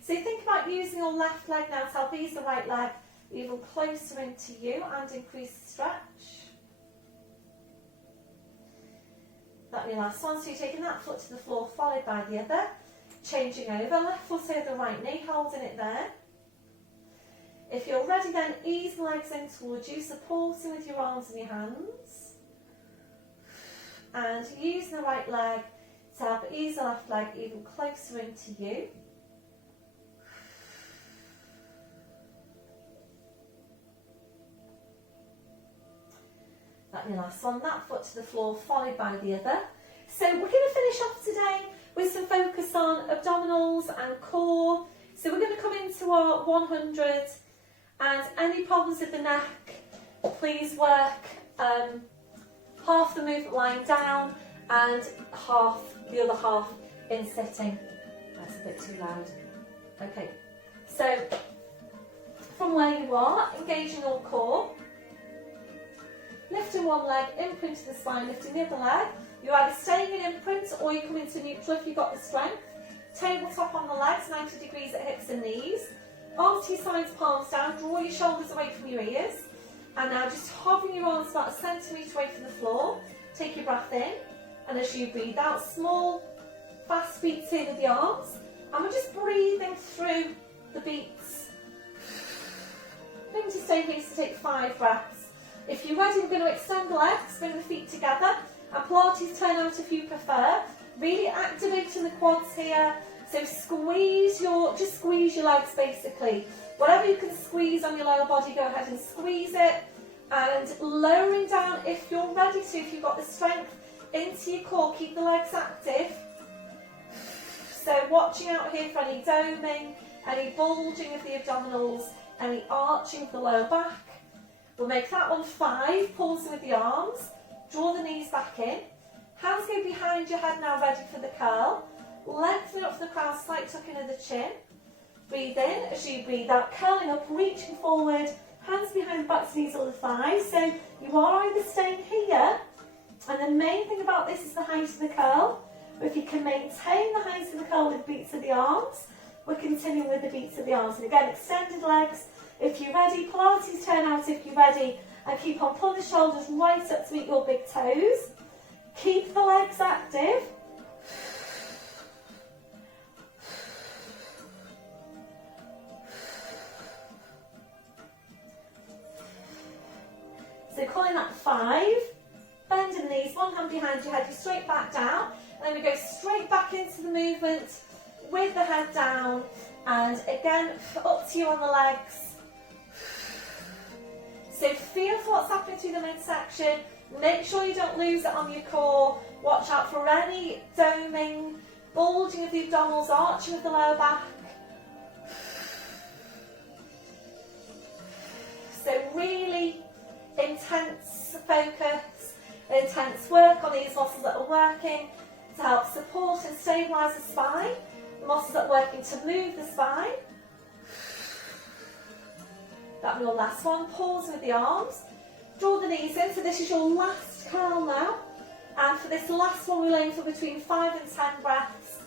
So think about using your left leg now to help ease the right leg even closer into you and increase the stretch. That'll be your last one. So you're taking that foot to the floor, followed by the other. Changing over, left foot over the right knee, holding it there. If you're ready, then ease the legs in towards you, supporting with your arms and your hands. And using the right leg to help ease the left leg even closer into you. That'll be the last one. That foot to the floor, followed by the other. So we're going to finish off today with some focus on abdominals and core. So we're going to come into our 100, and any problems with the neck, please work half the movement lying down and the other half in sitting. That's a bit too loud. Okay, so from where you are, engaging your core. Lifting one leg, imprint to the spine, lifting the other leg. You're either staying in imprint or you come into neutral if you've got the strength. Tabletop on the legs, 90 degrees at hips and knees. Arms to your sides, palms down. Draw your shoulders away from your ears. And now just hovering your arms about a centimetre away from the floor. Take your breath in. And as you breathe out, small, fast beats here with the arms. And we're just breathing through the beats. Maybe to stay here to take 5 breaths. If you're ready, we're going to extend the legs, bring the feet together, and Pilates turn out if you prefer. Really activating the quads here. So just squeeze your legs basically. Whatever you can squeeze on your lower body, go ahead and squeeze it. And lowering down if you're ready to, if you've got the strength, into your core. Keep the legs active. So watching out here for any doming, any bulging of the abdominals, any arching of the lower back. We'll make that one 5, pausing with the arms, draw the knees back in, hands go behind your head now ready for the curl, lengthen up for the crown, slight tucking of the chin, breathe in as you breathe out, curling up, reaching forward, hands behind the backs, knees or the thighs, so you are either staying here, and the main thing about this is the height of the curl, but if you can maintain the height of the curl with the beats of the arms, we're continuing with the beats of the arms, and again extended legs. If you're ready, Pilates turn out if you're ready, and keep on pulling the shoulders right up to meet your big toes. Keep the legs active. So calling that 5, bending the knees, one hand behind your head, you straight back down, and then we go straight back into the movement with the head down, and again, up to you on the legs. So feel for what's happening through the midsection. Make sure you don't lose it on your core. Watch out for any doming, bulging of the abdominals, arching of the lower back. So really intense focus, intense work on these muscles that are working to help support and stabilise the spine. The muscles that are working to move the spine. That'll be your last one. Pause with the arms. Draw the knees in. So this is your last curl now. And for this last one, we're aiming for between 5 and 10 breaths.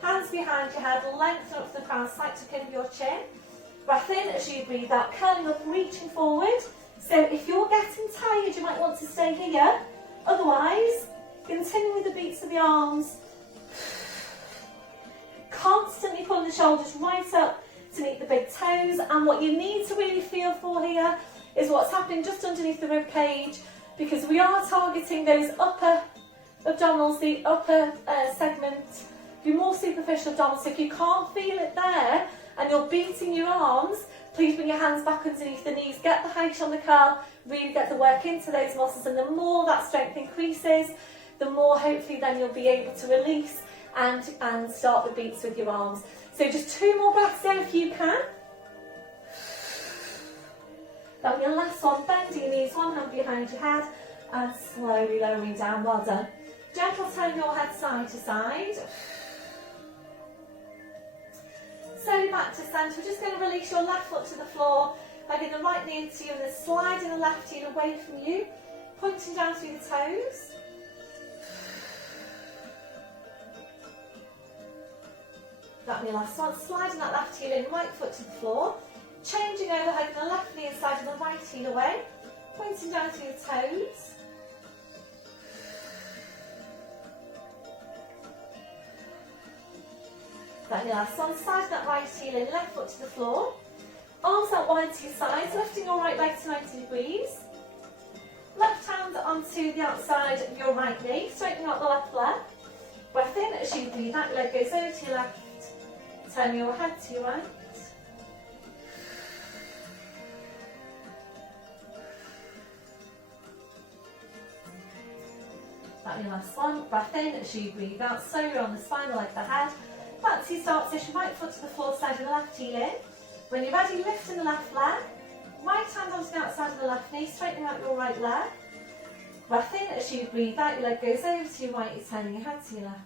Hands behind your head, lengthen up the crown, slight tuck in of your chin. Breath in as you breathe out, curling up, reaching forward. So if you're getting tired, you might want to stay here. Otherwise, continue with the beats of the arms. Constantly pulling the shoulders right up to meet the big toes. And what you need to really feel for here is what's happening just underneath the rib cage, because we are targeting those upper abdominals, the upper segment, your more superficial abdominals. So if you can't feel it there and you're beating your arms, please bring your hands back underneath the knees, get the height on the curl, really get the work into those muscles, and the more that strength increases, the more hopefully then you'll be able to release and start the beats with your arms. So just 2 more breaths in if you can. Then your last one, bending your knees, one hand behind your head, and slowly lowering down. Well done. Gentle turn your head side to side. Slowly back to centre. We're just going to release your left foot to the floor, legging the right knee into you, and then sliding the left heel away from you, pointing down through the toes. That'll be your last one. Sliding that left heel in, right foot to the floor, changing over, hugging the left knee inside and the right heel away, pointing down through the toes. That'll be your last one. Sliding that right heel in, left foot to the floor, arms out wide to your sides, lifting your right leg to 90 degrees. Left hand onto the outside of your right knee, straightening out the left leg. Breath in as you breathe out, your leg goes over to your left, turn your head to your right. That'll be your last one. Breath in as you breathe out, slowly on the spine, like the head. Back to your start position, right foot to the floor, side of the left heel in. When you're ready, lifting the left leg. Right hand onto the outside of the left knee, straightening out your right leg. Breath in as you breathe out, your leg goes over to your right, you're turning your head to your left.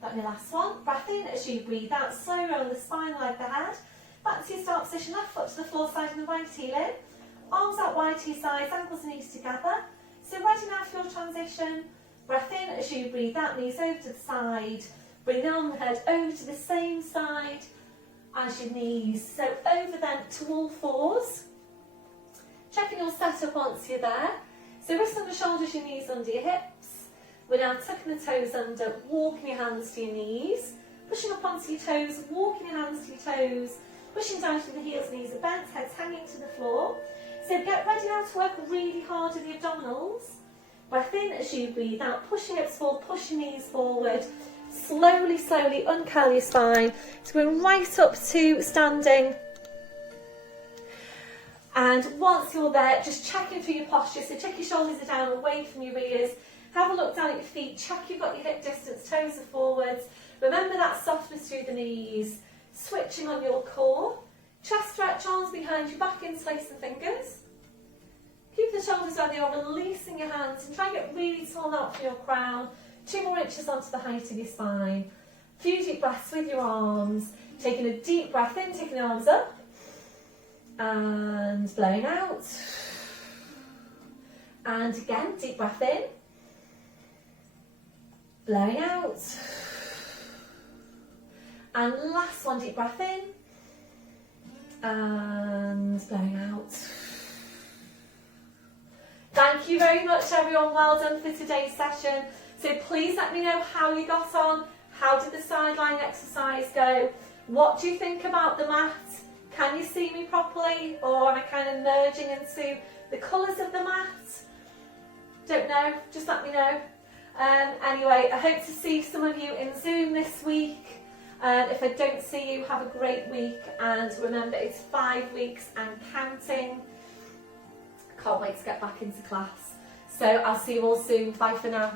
That'll be your last one. Breath in as you breathe out, slowly on the spine, like the head. Back to your start position, left foot to the floor, side of the right heel in. Arms out wide to your sides, ankles and knees together. So ready now for your transition. Breath in as you breathe out, knees over to the side. Bring the arm and head over to the same side as your knees. So over then to all fours. Checking your setup once you're there. So wrists under shoulders, your knees under your hips. We're now tucking the toes under, walking your hands to your knees. Pushing up onto your toes, walking your hands to your toes. Pushing down through the heels, knees are bent, heads hanging to the floor. So get ready now to work really hard with the abdominals. Breath in as you breathe out, pushing hips forward, pushing knees forward. Slowly, slowly uncurl your spine. So going right up to standing. And once you're there, just checking through your posture. So check your shoulders are down, away from your ears. Have a look down at your feet. Check you've got your hip distance, toes are forwards. Remember that softness through the knees. Switching on your core. Chest stretch, arms behind you, back interlacing fingers. Keep the shoulders where they are, releasing your hands, and try and get really tall out from your crown. 2 more inches onto the height of your spine. A few deep breaths with your arms. Taking a deep breath in, taking the arms up. And blowing out. And again, deep breath in. Blowing out. And last one, deep breath in. And blowing out. Thank you very much everyone, well done for today's session. So please let me know how you got on, how did the sideline exercise go, what do you think about the mat, can you see me properly or am I kind of merging into the colours of the mat? Don't know, just let me know. Anyway, I hope to see some of you in Zoom this week. If I don't see you, have a great week, and remember it's 5 weeks and counting. Can't wait to get back into class. So I'll see you all soon. Bye for now.